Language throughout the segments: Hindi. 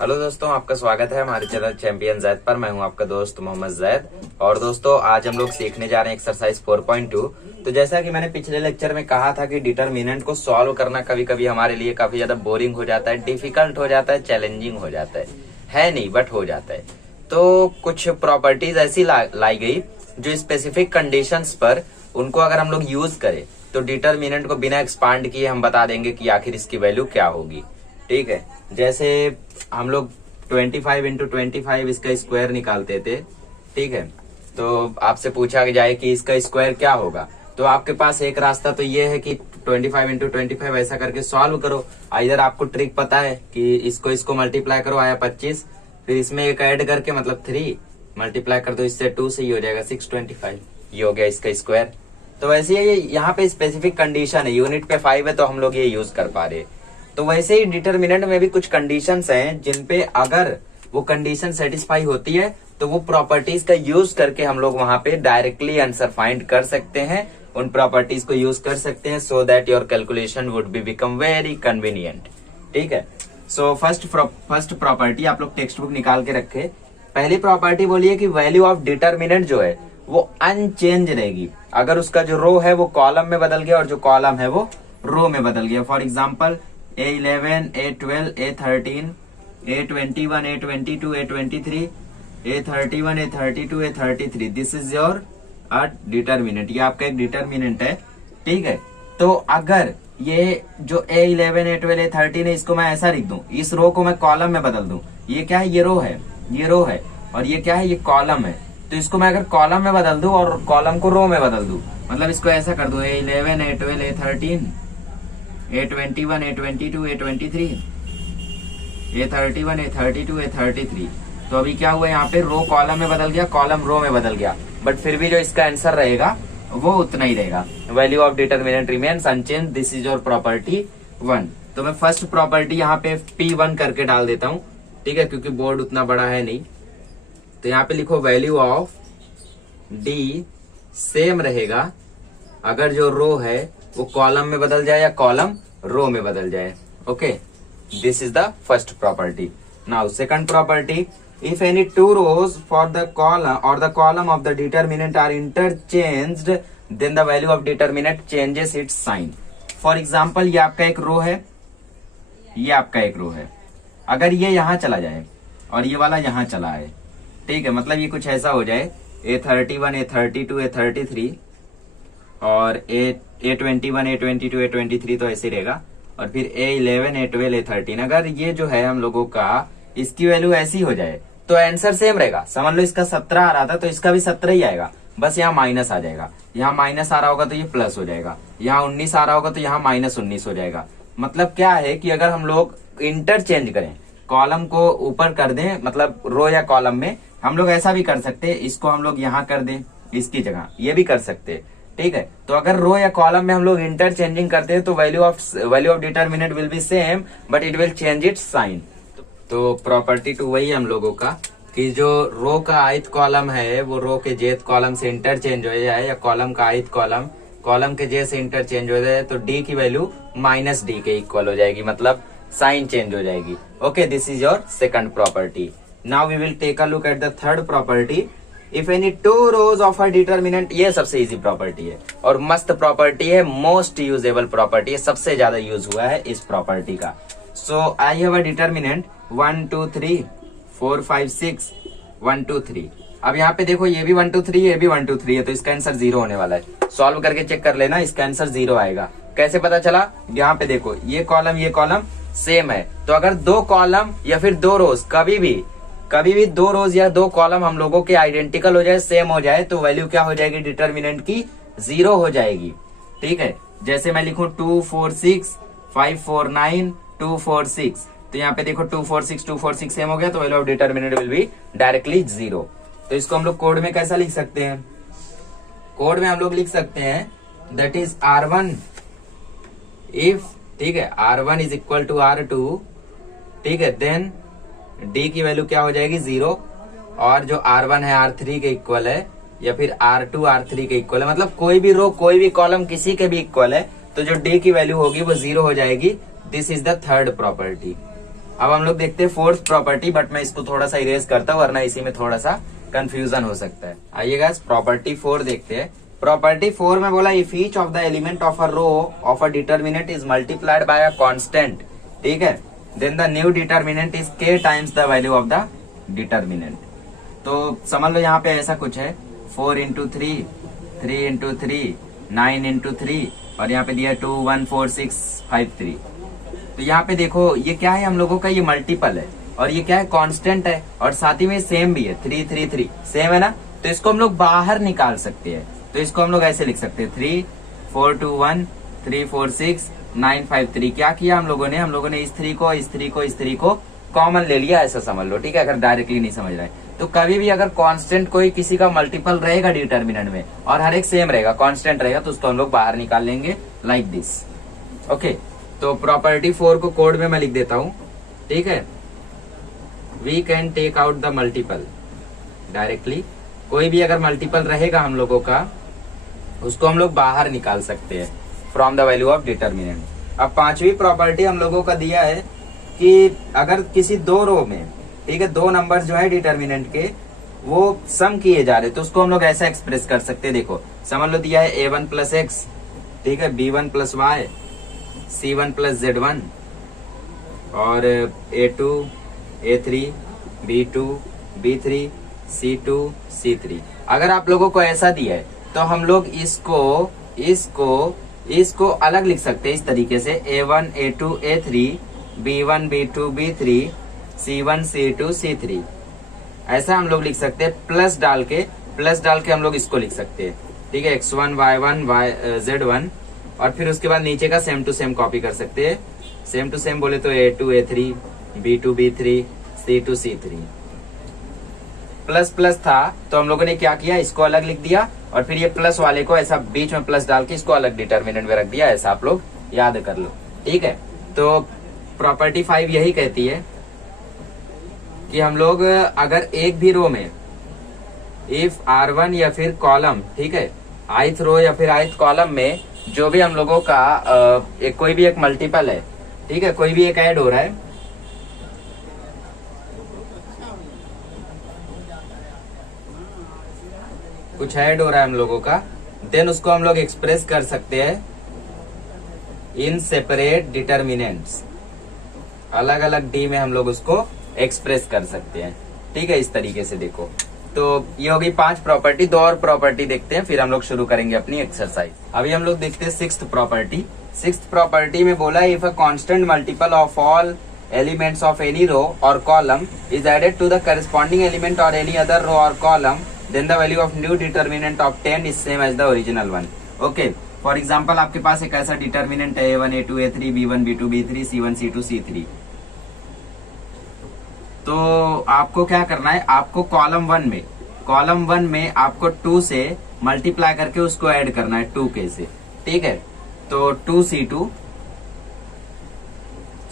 हेलो दोस्तों, आपका स्वागत है हमारे चैनल चैंपियन जैद पर। मैं हूं आपका दोस्त मोहम्मद जैद। और दोस्तों, आज हम लोग सीखने जा रहे हैं एक्सरसाइज 4.2। तो जैसा कि मैंने पिछले लेक्चर में कहा था कि डिटरमिनेंट को सॉल्व करना कभी कभी हमारे लिए काफी ज्यादा बोरिंग हो जाता है, डिफिकल्ट हो जाता है, चैलेंजिंग हो जाता है नहीं बट हो जाता है। तो कुछ प्रॉपर्टीज ऐसी लाई गई जो स्पेसिफिक कंडीशंस पर उनको अगर हम लोग यूज करें तो डिटरमिनेंट को बिना एक्सपांड किए हम बता देंगे कि आखिर इसकी वैल्यू क्या होगी। ठीक है, जैसे हम लोग 25 इंटू 25 इसका स्क्वायर निकालते थे। ठीक है, तो आपसे पूछा जाए कि इसका स्क्वायर क्या होगा, तो आपके पास एक रास्ता तो ये है कि 25 इंटू 25 ऐसा करके सॉल्व करो। इधर आपको ट्रिक पता है कि इसको मल्टीप्लाई करो, आया 25, फिर इसमें एक ऐड करके मतलब 3 मल्टीप्लाई कर दो, इससे 2 से ही हो जाएगा 625। ये हो गया इसका स्क्वायर। तो वैसे ये यहाँ पे स्पेसिफिक कंडीशन है, यूनिट पे 5 है तो हम लोग ये यूज कर पा रहे। तो वैसे ही डिटरमिनेंट में भी कुछ कंडीशंस हैं जिन पे अगर वो कंडीशन सेटिस्फाई होती है तो वो प्रॉपर्टीज का यूज करके हम लोग वहां पे डायरेक्टली आंसर फाइंड कर सकते हैं, उन प्रॉपर्टीज को यूज कर सकते हैं, so that your calculation would be become very convenient. ठीक है, सो फर्स्ट प्रॉपर्टी आप लोग टेक्स्ट बुक निकाल के रखे। पहली प्रॉपर्टी बोलिए कि वैल्यू ऑफ डिटरमिनेंट जो है वो अनचेंज रहेगी अगर उसका जो रो है वो कॉलम में बदल गया और जो कॉलम है वो रो में बदल गया। For example A11, A12, A13, A21, A22, A23, A31, A32, A33, this is your determinant. ये आपका एक डिटरमिनेंट है। ठीक है, तो अगर ये जो A11, A12, A13 है इसको मैं ऐसा लिख दूं, इस रो को मैं कॉलम में बदल दूं, ये क्या है, ये रो है, ये रो है, और ये क्या है, ये कॉलम है। तो इसको मैं अगर कॉलम में बदल दूं और कॉलम को रो में बदल दूं, मतलब इसको ऐसा कर दूं A11, A12, A13, A21, A22, A23, A31, A32, A33। तो अभी क्या हुआ, यहाँ पे रो कॉलम में बदल गया, कॉलम रो में बदल गया, बट फिर भी जो इसका आंसर रहेगा वो उतना ही रहेगा। Value of determinant remains unchanged, this is your property 1। तो मैं फर्स्ट प्रॉपर्टी यहाँ पे P1 करके डाल देता हूँ। ठीक है, क्योंकि बोर्ड उतना बड़ा है नहीं। तो यहाँ पे लिखो वैल्यू ऑफ डी सेम रहेगा अगर जो रो है वो कॉलम में बदल जाए या कॉलम रो में बदल जाए। Okay, this is the first property. Now second property, if any two rows for the column और the column of the determinant are interchanged then the value of determinant changes its sign. For example, ये आपका एक रो है, ये आपका एक रो है, अगर ये यहां चला जाए और ये वाला यहां चला है, ठीक है, मतलब ये कुछ ऐसा हो जाए A31, A32, A33 और A21, A22, A23 तो ऐसे रहेगा, और फिर A11, A12, A13। अगर ये जो है हम लोगों का इसकी वैल्यू ऐसी हो जाए तो आंसर सेम रहेगा। समझ लो इसका 17 आ रहा था तो इसका भी 17 ही आएगा, बस यहाँ माइनस आ जाएगा। यहाँ माइनस आ रहा होगा तो ये प्लस हो जाएगा, यहाँ 19 आ रहा होगा तो यहाँ -19 हो जाएगा। मतलब क्या है कि अगर हम लोग इंटरचेंज करें, कॉलम को ऊपर कर दें, मतलब रो या कॉलम में, हम लोग ऐसा भी कर सकते हैं, इसको हम लोग यहाँ कर दें इसकी जगह, ये भी कर सकते हैं। ठीक है, तो अगर रो या कॉलम में हम लोग इंटरचेंजिंग करते हैं तो value of determinant will be same but it will change its sign. तो प्रॉपर्टी 2 वही हम लोगों का कि जो रो का ith कॉलम है वो रो के jth कॉलम से इंटरचेंज हो जाए, या कॉलम का ith कॉलम के j से इंटरचेंज हो जाए, तो d की वैल्यू -d के इक्वल हो जाएगी, मतलब साइन चेंज हो जाएगी। Okay, this is your second property. Now we will take a look at the third property, if any two rows of a determinant. ये सबसे इजी प्रॉपर्टी है और मस्त प्रॉपर्टी है, मोस्ट यूजेबल प्रॉपर्टी है, सबसे ज्यादा यूज हुआ है इस प्रॉपर्टी का। सो आई हैव अ डिटरमिनेंट 1 2 3 4 5 6 1 2 3। अब यहाँ पे देखो, ये भी 1 2 3, ये भी 1 2 3 है, तो इसका आंसर 0 होने वाला है। सॉल्व करके चेक कर लेना, इसका आंसर 0 आएगा। कैसे पता चला, यहाँ पे देखो ये कॉलम सेम है, तो अगर दो कॉलम या फिर दो रोज कभी भी दो रोज या दो कॉलम हम लोगों के आइडेंटिकल हो जाए, सेम हो जाए, तो वैल्यू क्या हो जाएगी डिटरमिनेंट की, 0 हो जाएगी। ठीक है, जैसे मैं लिखूं 2 4 6 5 4 9 2 4 6, तो यहाँ पे देखो 2 4 6 सेम हो गया, तो value of determinant will be directly 0। तो इसको हम लोग कोड में कैसा लिख सकते हैं, कोड में हम लोग लिख सकते हैं दैट इज R1 इफ, ठीक है, R1 is equal to R2, ठीक है, देन D की वैल्यू क्या हो जाएगी, 0, और जो R1 है R3 के इक्वल है, या फिर R2 R3 के इक्वल है, मतलब कोई भी रो कोई भी कॉलम किसी के भी इक्वल है, तो जो D की वैल्यू होगी वो 0 हो जाएगी। This is the third property. अब हम लोग देखते हैं फोर्थ प्रॉपर्टी, बट मैं इसको थोड़ा सा इरेज करता हूँ वरना इसी में थोड़ा सा कंफ्यूजन हो सकता है। आइए गाइस प्रॉपर्टी 4 देखते हैं। प्रॉपर्टी 4 में बोला if each of the element of a row of a determinant is multiplied by a constant, ठीक है, then the new determinant is k times the value of the determinant. तो समझ लो यहाँ पे ऐसा कुछ है 4 इंटू 3, 3 इंटू 3, 9 इंटू 3 और यहाँ पे दिया 2 1 4 6 5 3। तो यहाँ पे देखो ये क्या है हम लोगों का, ये मल्टीपल है और ये क्या है कांस्टेंट है और साथ ही में सेम भी है 3 3 3 सेम है ना। तो इसको हम लोग बाहर निकाल सकते हैं। तो इसको हम लोग ऐसे लिख सकते हैं 3 4 2 1 3 4 6 9 5 3। क्या किया हम लोगों ने इस 3 को इस 3 को इस 3 को कॉमन ले लिया, ऐसा समझ लो, ठीक है, अगर डायरेक्टली नहीं समझ रहा है तो। कभी भी अगर कांस्टेंट कोई किसी का मल्टीपल रहेगा डिटर्मिनेंट में और हर एक सेम रहेगा, कांस्टेंट रहेगा, तो उसको हम लोग बाहर निकाल लेंगे लाइक दिस। ओके, तो प्रॉपर्टी 4 को कोड में मैं लिख देता हूं, ठीक है। We can take out the multiple directly. कोई भी अगर मल्टीपल रहेगा हम लोगों का उसको हम लोग बाहर निकाल सकते हैं from the value of determinant. अब पांचवी प्रॉपर्टी हम लोगों का दिया है कि अगर किसी दो रो में, ठीक है, दो नंबर जो है डिटर्मिनेंट के वो सम किए जा रहे तो उसको हम लोग ऐसा एक्सप्रेस कर सकते हैं। देखो समझ लो दिया है a1 प्लस एक्स, ठीक है, b1 plus Y, c1 plus z1 और a2 a3 b2 b3 c2 c3। अगर आप लोगों को ऐसा दिया है तो हम लोग इसको अलग लिख सकते हैं इस तरीके से a1 a2 a3 b1 b2 b3 c1 c2 c3। ऐसा हम लोग लिख सकते हैं प्लस डाल के हम लोग इसको लिख सकते हैं, ठीक है, x1 y1 z1 और फिर उसके बाद नीचे का सेम टू सेम कॉपी कर सकते हैं। सेम टू सेम बोले तो a2 a3 b2 b3 c2 c3। Plus plus था तो हम लोगों ने क्या किया, इसको अलग लिख दिया और फिर ये प्लस वाले को ऐसा बीच में प्लस डाल के इसको अलग डिटर्मिनेंट में रख दिया। ऐसा आप लोग याद कर लो, ठीक है। तो प्रॉपर्टी 5 यही कहती है कि हम लोग अगर एक भी रो में इफ r1 या फिर कॉलम, ठीक है, ith रो या फिर ith कॉलम में जो भी हम लोगों का कोई भी एक मल्टीपल है, ठीक है, कोई भी एक ऐड हो रहा है, कुछ ऐड हो रहा है हम लोगों का, देन उसको हम लोग एक्सप्रेस कर सकते हैं इन सेपरेट डिटर्मिनेंट्स। अलग अलग डी में हम लोग उसको एक्सप्रेस कर सकते हैं, ठीक है, इस तरीके से। देखो तो ये होगी 5 प्रॉपर्टी। 2 और प्रॉपर्टी देखते हैं फिर हम लोग शुरू करेंगे अपनी एक्सरसाइज। अभी हम लोग देखते हैं 6th प्रॉपर्टी। 6th प्रॉपर्टी में बोला if a constant multiple of all elements of any row और column is added to the corresponding element और एनी अदर रो और column then the value of new determinant of 10 is same as the original one. Okay, for example आपके पास एक ऐसा डिटर्मिनेंट है a1 a2 a3 b1 b2 b3 c1 c2 c3। तो आपको क्या करना है, आपको कॉलम वन में आपको 2 से मल्टीप्लाई करके उसको ऐड करना है 2k से, ठीक है। तो 2c2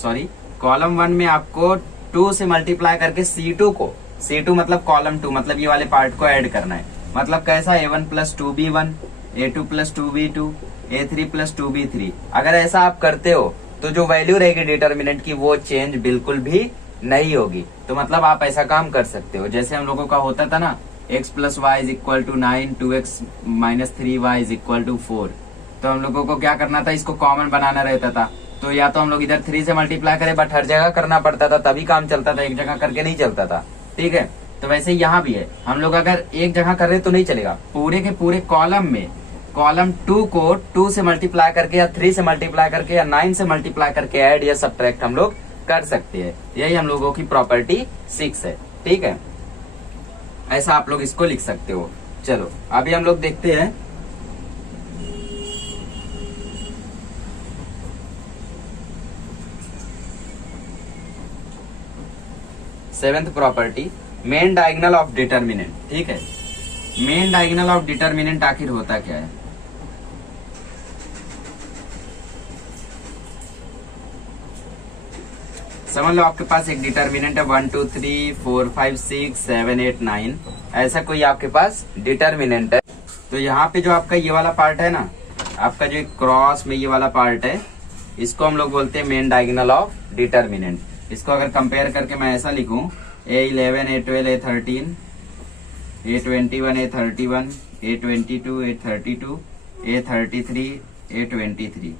सॉरी कॉलम 1 में आपको 2 से मल्टीप्लाई करके c2 मतलब कॉलम 2 मतलब ये वाले पार्ट को ऐड करना है। मतलब कैसा, a1 plus 2b1 a2 plus 2b2 a3 plus 2b3। अगर ऐसा आप करते हो तो जो वैल्यू रहेगी डिटर्मिनेंट की वो चेंज बिल्कुल भी नहीं होगी। तो मतलब आप ऐसा काम कर सकते हो जैसे हम लोगों का होता था ना, x plus y is equal to 9 2x minus 3y is equal to 4। तो हम लोगों को क्या करना था, इसको कॉमन बनाना रहता था। तो या तो हम लोग इधर 3 से मल्टीप्लाई करें, बट हर जगह करना पड़ता था तभी काम चलता था, एक जगह करके नहीं चलता था, ठीक है। तो वैसे यहाँ भी है, हम लोग अगर एक जगह कर रहे तो नहीं चलेगा, पूरे के पूरे कॉलम में कॉलम 2 को 2 से मल्टीप्लाई करके या 3 से मल्टीप्लाई करके या 9 से मल्टीप्लाई करके ऐड या सब्ट्रैक्ट हम लोग कर सकते हैं। यही हम लोगों की प्रॉपर्टी 6 है, ठीक है। ऐसा आप लोग इसको लिख सकते हो। चलो अभी हम लोग देखते हैं seventh property, main diagonal of determinant, ठीक है। मेन डायगोनल ऑफ डिटर्मिनेंट आखिर होता क्या है, समझ लो आपके पास एक डिटर्मिनेंट है 1 2 3 4 5 6 7 8 9, ऐसा कोई आपके पास डिटर्मिनेंट है। तो यहाँ पे जो आपका ये वाला पार्ट है ना, आपका जो क्रॉस में ये वाला पार्ट है, इसको हम लोग बोलते हैं मेन डायगोनल ऑफ डिटर्मिनेंट। इसको अगर कंपेयर करके मैं ऐसा लिखूं A11 A12 A13 A21 A31 A22 A32 A33 A23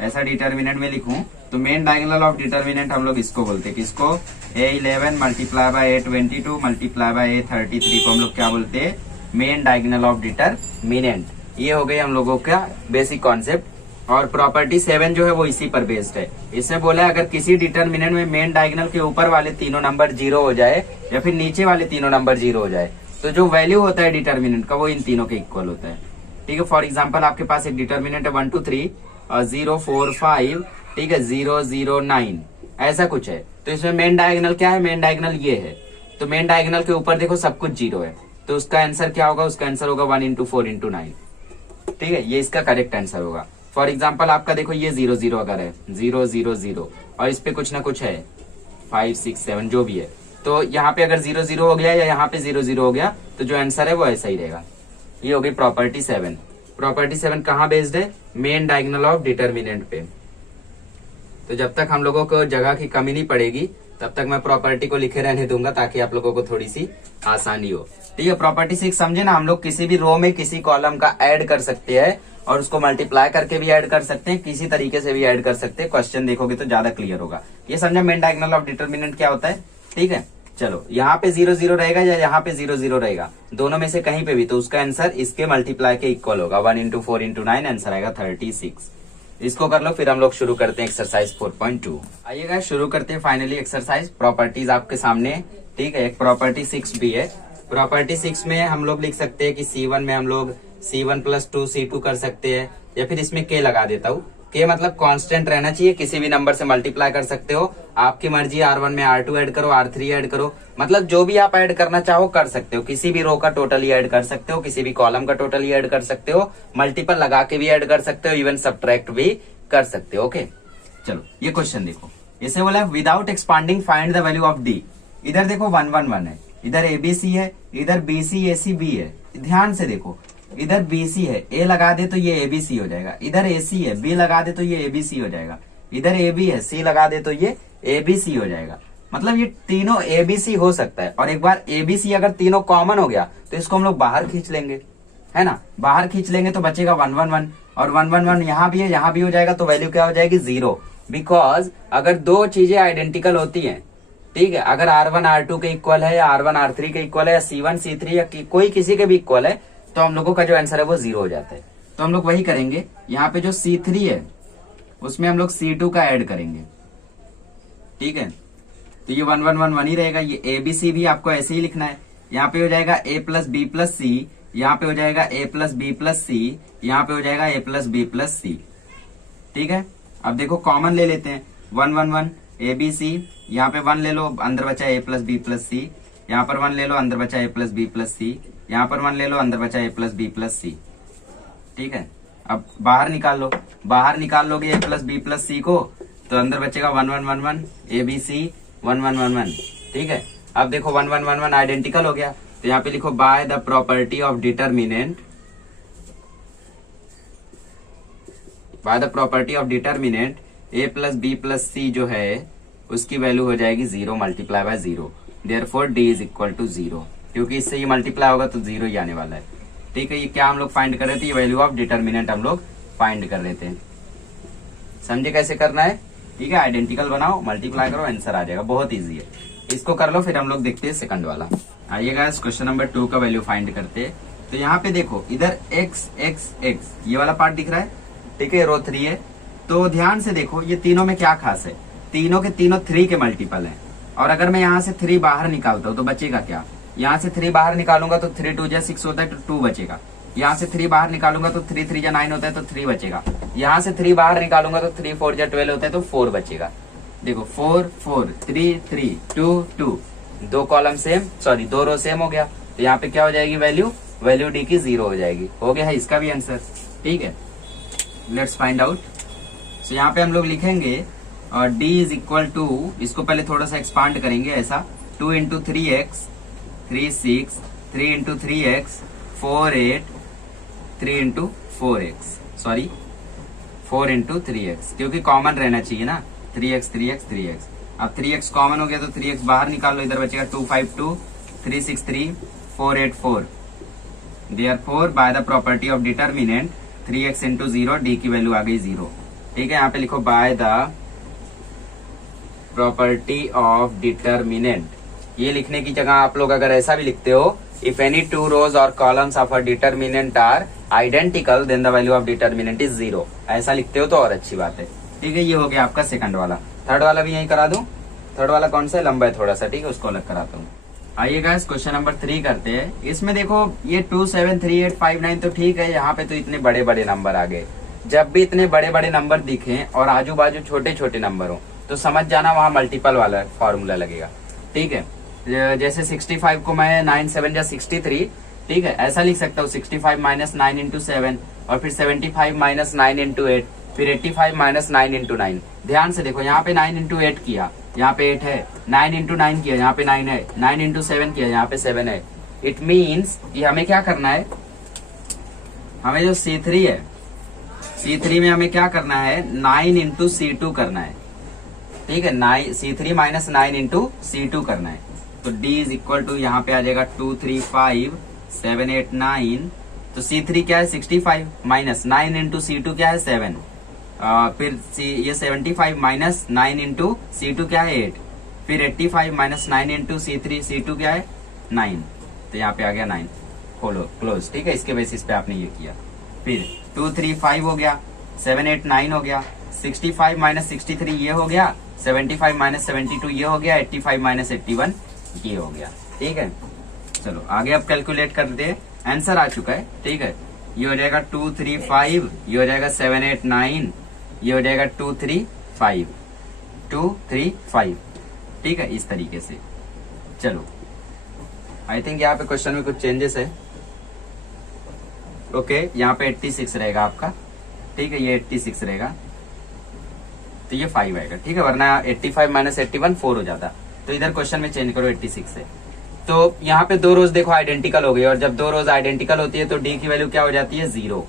ऐसा डिटर्मिनेंट में लिखूं तो मेन डायगोनल ऑफ डिटर्मिनेंट हम लोग इसको बोलते हैं। किसको? A11 multiply by A22 multiply by A33 को हम लोग क्या बोलते हैं? Main diagonal of determinant. ये हो गई हम लोगों का बेसिक कॉन्सेप्ट। और प्रॉपर्टी 7 जो है वो इसी पर बेस्ड है। इससे बोला है अगर किसी डिटर्मिनेंट में मेन डायगोनल के ऊपर वाले तीनों नंबर 0 हो जाए या फिर नीचे वाले तीनों नंबर 0 हो जाए तो जो वैल्यू होता है डिटर्मिनेंट का वो इन तीनों के इक्वल होता है। ठीक है, फॉर एग्जाम्पल आपके पास एक डिटर्मिनेंट है 1 2 3 और 0 4 5, ठीक है, 0 0 9 ऐसा कुछ है। तो इसमें मेन डायगोनल क्या है? मेन डायगोनल ये है। तो मेन डायगोनल के ऊपर देखो सब कुछ 0 है, तो उसका आंसर क्या होगा? उसका आंसर होगा 1 × 4 × 9। ठीक है, ये इसका करेक्ट आंसर होगा। फॉर एग्जाम्पल आपका देखो ये 0 0 अगर है 0 0 0 और इस पे कुछ ना कुछ है 5 6 7 जो भी है, तो यहाँ पे अगर 0 0 हो गया या यहाँ पे 0 0 हो गया तो जो आंसर है वो ऐसा ही रहेगा। ये हो गई प्रॉपर्टी 7। प्रॉपर्टी 7 कहाँ बेस्ड है? मेन डायगोनल ऑफ डिटर्मिनेंट पे। तो जब तक हम लोगों को जगह की कमी नहीं पड़ेगी तब तक मैं प्रॉपर्टी को लिखे रहने दूंगा ताकि आप लोगों को थोड़ी सी आसानी हो। ठीक है, प्रॉपर्टी 6 समझे ना? हम लोग किसी भी रो में किसी कॉलम का ऐड कर सकते हैं और उसको मल्टीप्लाई करके भी ऐड कर सकते हैं, किसी तरीके से भी ऐड कर सकते हैं। क्वेश्चन देखोगे तो ज्यादा क्लियर होगा। ये समझा मेन डायगोनल ऑफ डिटर्मिनेंट क्या होता है? ठीक है, चलो यहाँ पे 0 0 रहेगा या यहाँ पे 0 0 रहेगा, दोनों में से कहीं पे भी, तो उसका आंसर इसके मल्टीप्लाई के इक्वल होगा। 1 × 4 × 9 आंसर आएगा 36। इसको कर लो, फिर हम लोग शुरू करते हैं एक्सरसाइज 4.2। आइएगा शुरू करते हैं फाइनली एक्सरसाइज। प्रॉपर्टीज आपके सामने, ठीक है। एक प्रॉपर्टी 6 भी है। प्रॉपर्टी 6 में हम लोग लिख सकते हैं कि C1 में हम लोग C1 + 2 C2 कर सकते हैं, या फिर इसमें K लगा देता हूँ। K मतलब कांस्टेंट रहना चाहिए, किसी भी नंबर से मल्टीप्लाई कर सकते हो, आपकी मर्जी। R1 में R2 ऐड करो, R3 ऐड करो, मतलब जो भी आप ऐड करना चाहो कर सकते हो। किसी भी रो का टोटल ही ऐड कर सकते हो, किसी भी कॉलम का टोटल ही ऐड कर सकते हो, मल्टीपल लगा के भी ऐड कर सकते हो, इवन सब्ट्रैक्ट भी कर सकते हो। ओके, चलो ये क्वेश्चन देखो। इसे बोला without expanding find the value of D। इधर देखो 1 1 1 है, इधर ABC है, इधर BC AC B है। ध्यान से देखो, इधर BC है, A लगा दे तो ये ABC हो जाएगा। इधर AC है, B लगा दे तो ये ABC हो जाएगा। इधर AB है, C लगा दे तो ये ABC हो जाएगा। मतलब ये तीनों ABC हो सकता है। और एक बार ABC अगर तीनों कॉमन हो गया तो इसको हम लोग बाहर खींच लेंगे, है ना? बाहर खींच लेंगे तो बचेगा 1 1 1 और 1 1 1 यहाँ भी है, यहाँ भी हो जाएगा, तो वैल्यू क्या हो जाएगी? 0। बिकॉज अगर दो चीजें आइडेंटिकल होती हैं, ठीक है, अगर R1 R2 के इक्वल है या R1 R3 के इक्वल है या C1 C3 या कोई किसी के भी इक्वल है, तो हम लोगों का जो आंसर है वो 0 हो जाता है। तो हम लोग वही करेंगे। यहाँ पे जो C3 है उसमें हम लोग C2 का ऐड करेंगे, ठीक है। तो ये 1 1 1 1 ही रहेगा। ये ABC भी आपको ऐसे ही लिखना है। यहाँ पे हो जाएगा A + B + C, यहाँ पे हो जाएगा A + B + C, यहाँ पे हो जाएगा A + B + C। ठीक है, अब देखो कॉमन ले लेते हैं। 1 1 1 ABC, यहाँ पे 1 ले लो, अंदर बचा A + B + C, यहाँ पर 1 ले लो, अंदर बचा A + B + C, यहाँ पर 1 ले लो, अंदर बचा A + B + C। ठीक है, अब बाहर निकाल लो। बाहर निकाल लोगे A + B + C को तो अंदर बचेगा 1 1 1 1 ABC 1 1 1 1। ठीक है, अब देखो 1 1 1 1 आइडेंटिकल हो गया, तो यहाँ पे लिखो by the property of determinant, by the property of determinant A + B + C जो है उसकी वैल्यू हो जाएगी 0 × 0। देयरफॉर D = 0, क्योंकि इससे ये मल्टीप्लाई होगा तो 0 ही आने वाला है। ठीक है, ये क्या हम लोग फाइंड कर रहे थे? ये वैल्यू ऑफ डिटर्मिनेंट हम लोग फाइंड कर रहे थे। समझे कैसे करना है? ठीक है, आइडेंटिकल बनाओ, मल्टीप्लाई करो, आंसर आ जाएगा। बहुत इजी है, इसको कर लो। फिर हम लोग देखते हैं सेकंड वाला। आइएगा क्वेश्चन नंबर 2 का वैल्यू फाइंड करते हैं। तो यहाँ पे देखो, इधर x x x ये वाला पार्ट दिख रहा है, ठीक है, रो 3 है। तो ध्यान से देखो, ये तीनों में क्या खास है? तीनों के तीनों 3 के मल्टीपल है। और अगर मैं यहाँ से 3 बाहर निकालता हूँ तो बचेगा क्या? यहाँ से 3 बाहर निकालूंगा तो 3 2 6 होता है, तो 2 बचेगा। यहाँ से 3 बाहर निकालूंगा तो 3 3 9 होता है, तो 3 बचेगा। यहाँ से 3 बाहर निकालूंगा तो 3 4 12 होता है, तो 4 बचेगा। देखो 4 4 3 3 2 2, 2 कॉलम सेम, सॉरी 2 रो सेम हो गया। तो यहाँ पे क्या हो जाएगी वैल्यू? वैल्यू D की 0 हो जाएगी। हो गया है इसका भी आंसर। ठीक है, लेट्स फाइंड आउट। तो यहाँ पे हम लोग लिखेंगे और D = इसको पहले थोड़ा सा एक्सपांड करेंगे ऐसा, 2 × 3x 3 6, 3 × 3x 4 8, 3 × 4x, sorry 4 × 3x, क्योंकि कॉमन रहना चाहिए ना, 3x 3x 3x। अब 3x कॉमन हो गया तो 3x बाहर निकाल लो, इधर बचेगा 252 363 484। Therefore by the property of determinant 3x into 0 D की वैल्यू आ गई 0। ठीक है, यहाँ पे लिखो by the property of determinant. ये लिखने की जगह आप लोग अगर ऐसा भी लिखते हो, इफ एनी टू रोज और columns of a determinant are identical then the value of determinant is 0, ऐसा लिखते हो तो और अच्छी बात है। ठीक है, ये हो गया आपका सेकंड वाला। थर्ड वाला भी यही करा दूं। थर्ड वाला कौन सा है, लंबा है थोड़ा सा, ठीक है, उसको अलग कराता हूँ। आइए गाइस क्वेश्चन नंबर 3 करते हैं। इसमें देखो ये 2 7 3 8 5 9 तो ठीक है, यहाँ पे तो इतने बड़े बड़े नंबर आ गए। जब भी इतने बड़े बड़े नंबर दिखे और आजू बाजू छोटे छोटे नंबर हो तो समझ जाना वहाँ मल्टीपल वाला फॉर्मूला लगेगा। ठीक है, जैसे 65 को मैं 9 7 या 63, ठीक है, ऐसा लिख सकता हूँ 65 माइनस 9 इंटू 7, और फिर 75 माइनस 9 इंटू 8, फिर 85 माइनस 9 इंटू 9। ध्यान से देखो, यहाँ पे 9 इंटू 8 किया, यहाँ पे 8 है, 9 इंटू 9 किया, यहाँ पे 9 है, 9 इंटू 7 किया, यहाँ पे 7 है। इट मीन्स कि हमें क्या करना है, हमें जो C3 है, C3 में हमें क्या करना है, 9 इंटू C2 करना है। ठीक है, C3 माइनस 9 इंटू C2 करना है। तो D इज इक्वल टू यहाँ पे आ जाएगा 2 3 5 7 8 9। तो C3 क्या है 65 माइनस 9 इंटू C2 क्या है 7, फिर ये 75 माइनस 9 इंटू C2 क्या है 8, फिर 85 माइनस 9 इंटू C2 क्या है 9। तो यहाँ पे आ गया 9, खोलो क्लोज। ठीक है, इसके बेसिस पे आपने ये किया। फिर 2 3 5 हो गया, 7 8 9 हो गया, 65 माइनस 63 ये हो गया, 75 माइनस 72 ये हो गया, 85 माइनस 81 ये हो गया। ठीक है, चलो आगे अब कैलकुलेट करते हैं। आंसर आ चुका है। ठीक है, ये हो जाएगा 2 3 5, ये हो जाएगा 7 8 9, ये हो जाएगा 2 3 5 2 3 5। ठीक है, इस तरीके से। चलो आई थिंक यहाँ पे क्वेश्चन में कुछ चेंजेस है। ओके, यहाँ पे 86 रहेगा आपका। ठीक है, ये 86 रहेगा तो ये 5 आएगा। ठीक है, वरना 85 माइनस 81 4 हो जाता। तो इधर क्वेश्चन में चेंज करो 86 से। तो यहाँ पे दो रोज देखो आइडेंटिकल हो गई, और जब दो रोज आइडेंटिकल होती है तो डी की वैल्यू क्या हो जाती है 0।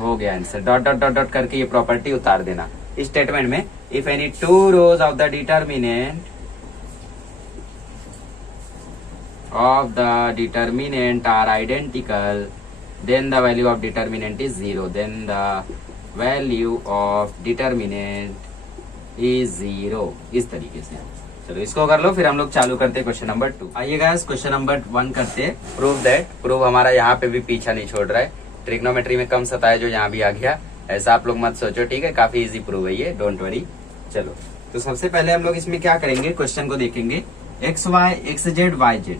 हो गया answer. Dot dot dot dot करके ये प्रॉपर्टी उतार देना इस स्टेटमेंट में। If any two rows of the determinant are identical then the value of determinant is 0, then the value of determinant is 0। इस तरीके से चलो इसको कर लो, फिर हम लोग चालू करते हैं क्वेश्चन नंबर 2। आइए गाइस क्वेश्चन नंबर 1 करते हैं। प्रूव दैट, प्रूव हमारा यहाँ पे भी पीछा नहीं छोड़ रहा है। ट्रिग्नोमेट्री में कम सताया जो यहाँ भी आ गया, ऐसा आप लोग मत सोचो। ठीक है, काफी इजी प्रूव है ये, डोंट वरी। चलो तो सबसे पहले हम लोग इसमें क्या करेंगे, क्वेश्चन को देखेंगे। X y x z y z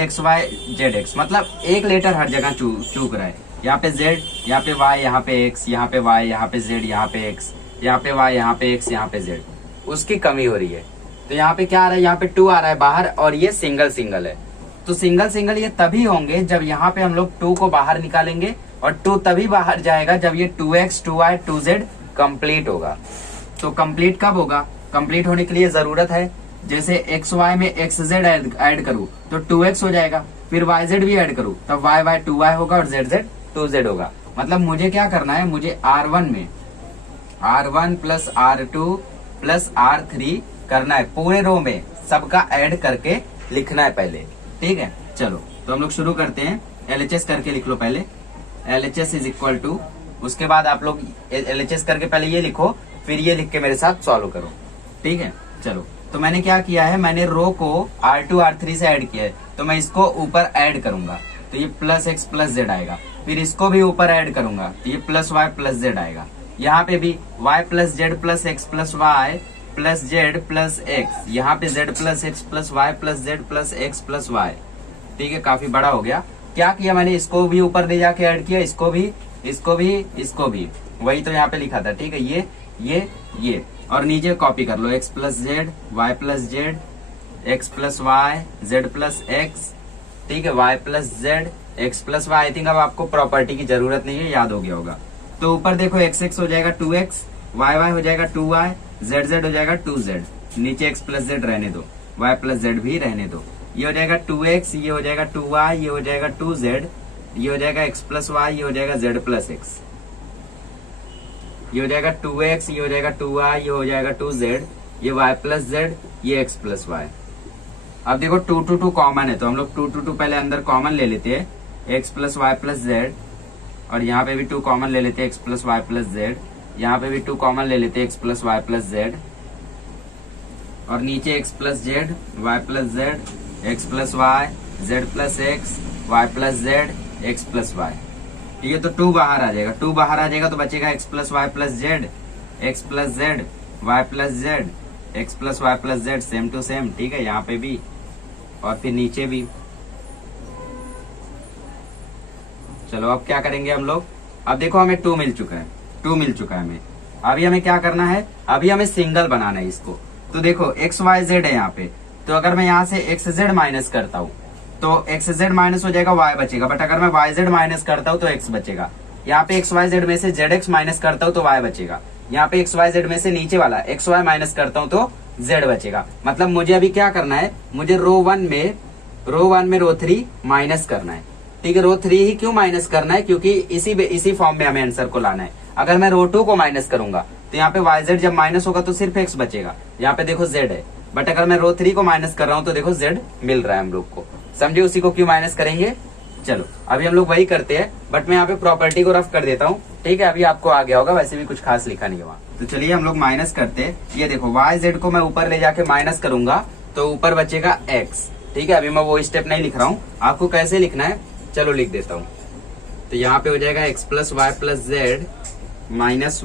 x y z x, मतलब एक लेटर हर जगह चूक रहा है। यहाँ पे जेड, यहाँ पे वाई, यहाँ पे एक्स, यहाँ पे वाई, यहाँ पे जेड, यहाँ पे एक्स, यहाँ पे वाई, यहाँ पे एक्स, यहाँ पे जेड, उसकी कमी हो रही है। तो यहाँ पे क्या आ रहा है, यहाँ पे 2 आ रहा है बाहर, और ये सिंगल सिंगल है। तो सिंगल सिंगल ये तभी होंगे जब यहाँ पे हम लोग 2 को बाहर निकालेंगे, और 2 तभी बाहर जाएगा जब ये 2x 2y 2z कंप्लीट होगा। तो कंप्लीट कब होगा, कंप्लीट होने के लिए जरूरत है, जैसे एक्स वाई में एक्स जेड ऐड करूँ तो 2x हो जाएगा, फिर वाई जेड भी ऐड करूँ तब वाई वाई 2y होगा, और जेड जेड 2z होगा। मतलब मुझे क्या करना है, मुझे R1 में R1 plus R2 plus R3 करना है, पूरे रो में सबका ऐड करके लिखना है पहले। ठीक है, चलो तो हम लोग शुरू करते हैं। LHS करके लिख लो पहले, LHS इज इक्वल टू, उसके बाद आप लोग LHS करके पहले ये लिखो, फिर ये लिख के मेरे साथ सॉल्व करो। ठीक है, चलो तो मैंने क्या किया है, मैंने रो को R2 R3 से ऐड किया है, तो मैं इसको ऊपर ऐड करूंगा तो ये प्लस एक्स प्लस जेड आएगा। फिर इसको भी ऊपर ऐड करूंगा तो ये प्लस वाई प्लस जेड आएगा। यहाँ पे भी y plus z plus x plus y plus z plus x, यहाँ पे z plus x plus y plus z plus x plus y. ठीक है, काफी बड़ा हो गया। क्या किया मैंने, इसको भी ऊपर ले जाके ऐड किया, इसको भी, इसको भी, इसको भी, वही तो यहाँ पे लिखा था। ठीक है, ये और नीचे कॉपी कर लो, X plus Z Y plus Z X plus Y Z plus X. ठीक है, Y plus Z X plus Y. I think अब आपको प्रॉपर्टी की जरूरत नहीं है, याद हो गया होगा। तो ऊपर देखो एक्स एक्स हो जाएगा 2x, वाई वाई हो जाएगा 2y, जेड जेड हो जाएगा 2z, नीचे एक्स प्लस जेड रहने दो, वाई प्लस जेड भी रहने दो। ये हो जाएगा 2x, ये हो जाएगा 2y, ये हो जाएगा 2z, ये हो जाएगा x प्लस वाई, ये हो जाएगा z प्लस एक्स, ये हो जाएगा 2x, ये हो जाएगा 2y, ये हो जाएगा 2z, ये y प्लस जेड, ये x प्लस वाई। अब देखो 2 to 2 कॉमन है, तो हम लोग 2 to 2 पहले अंदर कॉमन ले लेते हैं, x plus y plus z, और यहाँ पे भी 2 कॉमन ले लेते हैं, x plus y plus z, यहाँ पे भी 2 कॉमन ले लेते हैं, x plus y plus z, और नीचे x plus Z, Y plus z, x plus Y, Z plus x, Y plus z, x plus y. ठीक है, तो 2 बाहर आ जाएगा, 2 बाहर आ जाएगा तो बचेगा x plus y plus z, x plus Z, Y plus z, x plus y plus z, same to same. ठीक है, यहाँ पे भी और फिर नीचे भी। चलो अब क्या करेंगे हम लोग, अब देखो हमें 2 मिल चुका है, 2 मिल चुका है हमें। अभी हमें क्या करना है, अभी हमें सिंगल बनाना है इसको। तो देखो एक्स वाई जेड है यहाँ पे, तो अगर मैं यहाँ से एक्स जेड माइनस करता हूँ तो एक्स जेड माइनस हो जाएगा, वाई बचेगा। बट अगर मैं वाई जेड माइनस करता हूँ तो एक्स बचेगा। यहाँ पे एक्स वाई जेड में से जेड एक्स माइनस करता हूँ तो वाई बचेगा। यहाँ पे एक्स वाई जेड में से नीचे वाला एक्स वाई माइनस करता हूँ तो जेड बचेगा। मतलब मुझे अभी क्या करना है, मुझे रो वन में रो 3 माइनस करना है। ठीक है, रो 3 ही क्यों माइनस करना है, क्योंकि इसी फॉर्म में हमें आंसर को लाना है। अगर मैं रो 2 को माइनस करूंगा तो यहाँ पे वाई जेड जब माइनस होगा तो सिर्फ एक्स बचेगा। यहाँ पे देखो जेड है, बट अगर मैं रो 3 को माइनस कर रहा हूँ तो देखो जेड मिल रहा है हम लोग को। समझे उसी को क्यों माइनस करेंगे। चलो अभी हम लोग वही करते हैं, बट मैं यहाँ पे प्रॉपर्टी को रफ कर देता हूँ। ठीक है, अभी आपको आ गया होगा, वैसे भी कुछ खास लिखा नहीं हुआ। तो चलिए हम लोग माइनस करते हैं। ये देखो वाई जेड को मैं ऊपर ले जाके माइनस करूंगा तो ऊपर बचेगा एक्स। ठीक है, अभी मैं वो स्टेप नहीं लिख रहा हूँ, आपको कैसे लिखना है चलो लिख देता हूँ। तो यहाँ पे हो जाएगा x plus y plus Z minus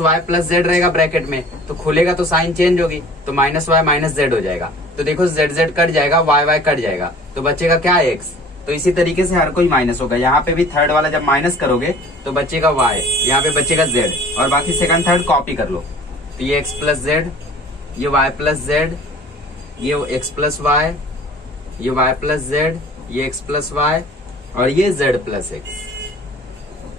y plus z रहेगा ब्रैकेट में, तो खुलेगा तो साइन चेंज होगी, तो माइनस वाई माइनस जेड हो जाएगा। तो देखो जेड जेड कट जाएगा, वाई वाई कट जाएगा, तो बचेगा क्या एक्स। तो इसी तरीके से हर कोई माइनस होगा। यहाँ पे भी थर्ड वाला जब माइनस करोगे तो बचेगा वाई, यहाँ पे बचेगा जेड, और बाकी सेकंड थर्ड कॉपी कर लो। तो ये एक्स प्लस जेड, ये वाई प्लस जेड, ये एक्स प्लस वाई, ये वाई प्लस जेड, ये एक्स प्लस वाई, और ये जेड प्लस एक्स।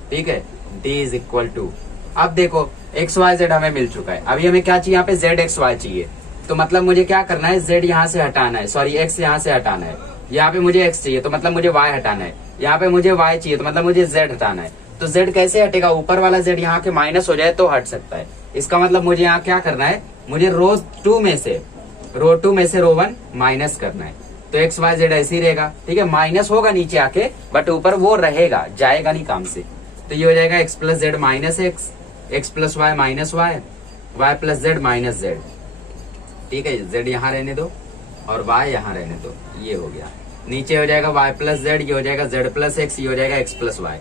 ठीक है, डी इज इक्वल टू, अब देखो एक्स वाई जेड हमें मिल चुका है। अभी हमें क्या चाहिए, यहाँ पे जेड एक्स वाई चाहिए। तो मतलब मुझे क्या करना है, जेड यहाँ से हटाना है, सॉरी एक्स यहाँ से हटाना है। यहाँ पे मुझे एक्स चाहिए तो मतलब मुझे वाई हटाना है। यहाँ पे मुझे वाई चाहिए तो मतलब मुझे जेड हटाना है। तो जेड कैसे हटेगा, ऊपर वाला जेड यहाँ के माइनस हो जाए तो हट सकता है। इसका मतलब मुझे यहाँ क्या करना है, मुझे रो 2 में से रो 1 माइनस करना है। तो एक्स वाई जेड ऐसे ही रहेगा। ठीक है, माइनस होगा नीचे आके, बट ऊपर वो रहेगा, जाएगा नहीं काम से। तो ये हो जाएगा x plus Z minus x plus y minus y plus Z minus z. ठीक है, जेड यहाँ रहने दो और वाई यहाँ रहने दो, ये हो गया। नीचे हो जाएगा वाई प्लस जेड, ये हो जाएगा जेड प्लस एक्स, ये हो जाएगा एक्स प्लस वाई।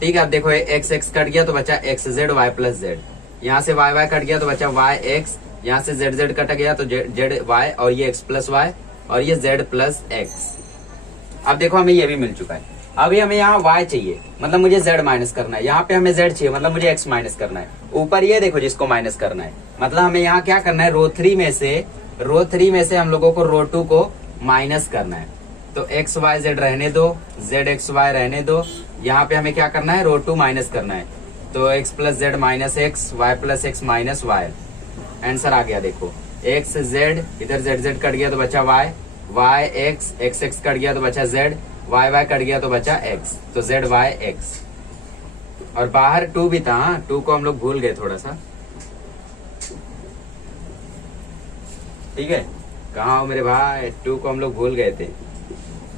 ठीक है, अब देखो एक्स एक्स कट गया तो बचा x z Y plus z. यहाँ से वाई वाई कट गया तो बचा वाई एक्स, यहाँ से जेड जेड कट गया तो जेड वाई, और ये एक्स प्लस वाई, और ये जेड प्लस एक्स। अब देखो हमें ये भी मिल चुका है। अभी हमें यहाँ y चाहिए, मतलब मुझे z माइनस करना है। यहाँ पे हमें z चाहिए, मतलब मुझे x माइनस करना है। ऊपर ये देखो जिसको माइनस करना है, मतलब हमें यहाँ क्या करना है, रो 3 में से हम लोगों को रो 2 को माइनस करना है। तो x y z रहने दो, z x y रहने दो। यहाँ पे हमें क्या करना है, रो 2 माइनस करना है। तो x plus Z minus X, Y plus X minus Y. Answer आ गया देखो, x z, इधर z z कट गया तो बचा y x, x x cut गया तो बचा z, वाई वाई कट गया तो बचा एक्स, तो जेड वाई एक्स। और बाहर 2 भी था, 2 को हम लोग भूल गए थोड़ा सा। ठीक है, कहाँ हो मेरे भाई, 2 को हम लोग भूल गए थे।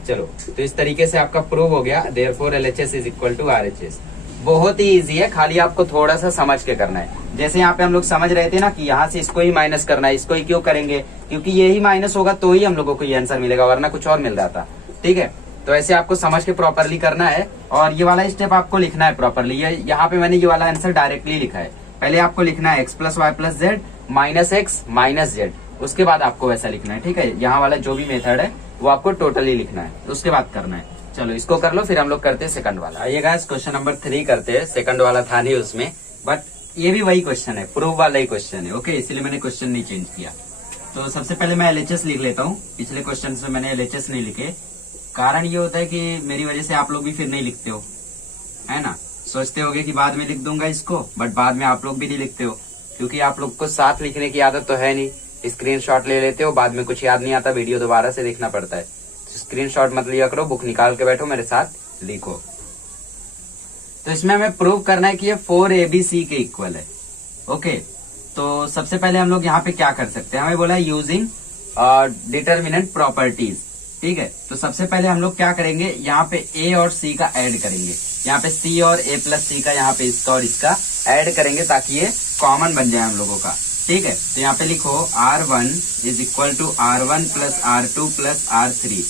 चलो, तो इस तरीके से आपका प्रूव हो गया, therefore LHS is equal to RHS। बहुत ही इजी है, खाली आपको थोड़ा सा समझ के करना है। जैसे यहाँ पे हम लोग समझ रहे थे ना कि यहाँ से इसको ही माइनस करना है, इसको ही क्यों करेंगे, क्योंकि ये ही माइनस होगा तो ही हम लोगों को ये आंसर मिलेगा, वरना कुछ और मिल रहा था। ठीक है, तो ऐसे आपको समझ के प्रॉपरली करना है, और ये वाला स्टेप आपको लिखना है प्रॉपरली। यहाँ पे मैंने ये वाला आंसर डायरेक्टली लिखा है। पहले आपको लिखना है x plus y plus Z minus x minus z, उसके बाद आपको वैसा लिखना है। ठीक है, यहाँ वाला जो भी मेथड है वो आपको टोटली लिखना है, उसके बाद करना है। चलो इसको कर लो, फिर हम लोग करते हैं सेकंड वाला। आइए गाइस, क्वेश्चन नंबर 3 करते हैं। सेकंड वाला था नहीं उसमें, बट ये भी वही क्वेश्चन है, प्रूफ वाला ही क्वेश्चन है। ओके, इसलिए मैंने क्वेश्चन नहीं चेंज किया। तो सबसे पहले मैं LHS लिख लेता हूँ। पिछले क्वेश्चन से मैंने LHS नहीं लिखे, कारण ये होता है कि मेरी वजह से आप लोग भी फिर नहीं लिखते हो, है ना। सोचते होगे कि बाद में लिख दूंगा इसको, बट बाद में आप लोग भी नहीं लिखते हो, क्योंकि आप लोग को साथ लिखने की आदत तो है नहीं। स्क्रीनशॉट ले लेते हो, बाद में कुछ याद नहीं आता, वीडियो दोबारा से देखना पड़ता है। स्क्रीनशॉट मत लिया करो, बुक निकाल के बैठो, मेरे साथ लिखो। तो इसमें हमें प्रूव करना है कि ये 4ABC के इक्वल है। ओके, तो सबसे पहले हम लोग यहाँ पे क्या कर सकते हैं, हमें बोला है यूजिंग डिटर्मिनेंट प्रॉपर्टीज। ठीक है, तो सबसे पहले हम लोग क्या करेंगे, यहाँ पे ए और सी का ऐड करेंगे। यहाँ पे सी और ए प्लस सी का यहाँ पे इसका और इसका ऐड करेंगे ताकि ये कॉमन बन जाए हम लोगों का। ठीक है, तो यहाँ पे लिखो R1 is equal to R1 plus R2 plus R3।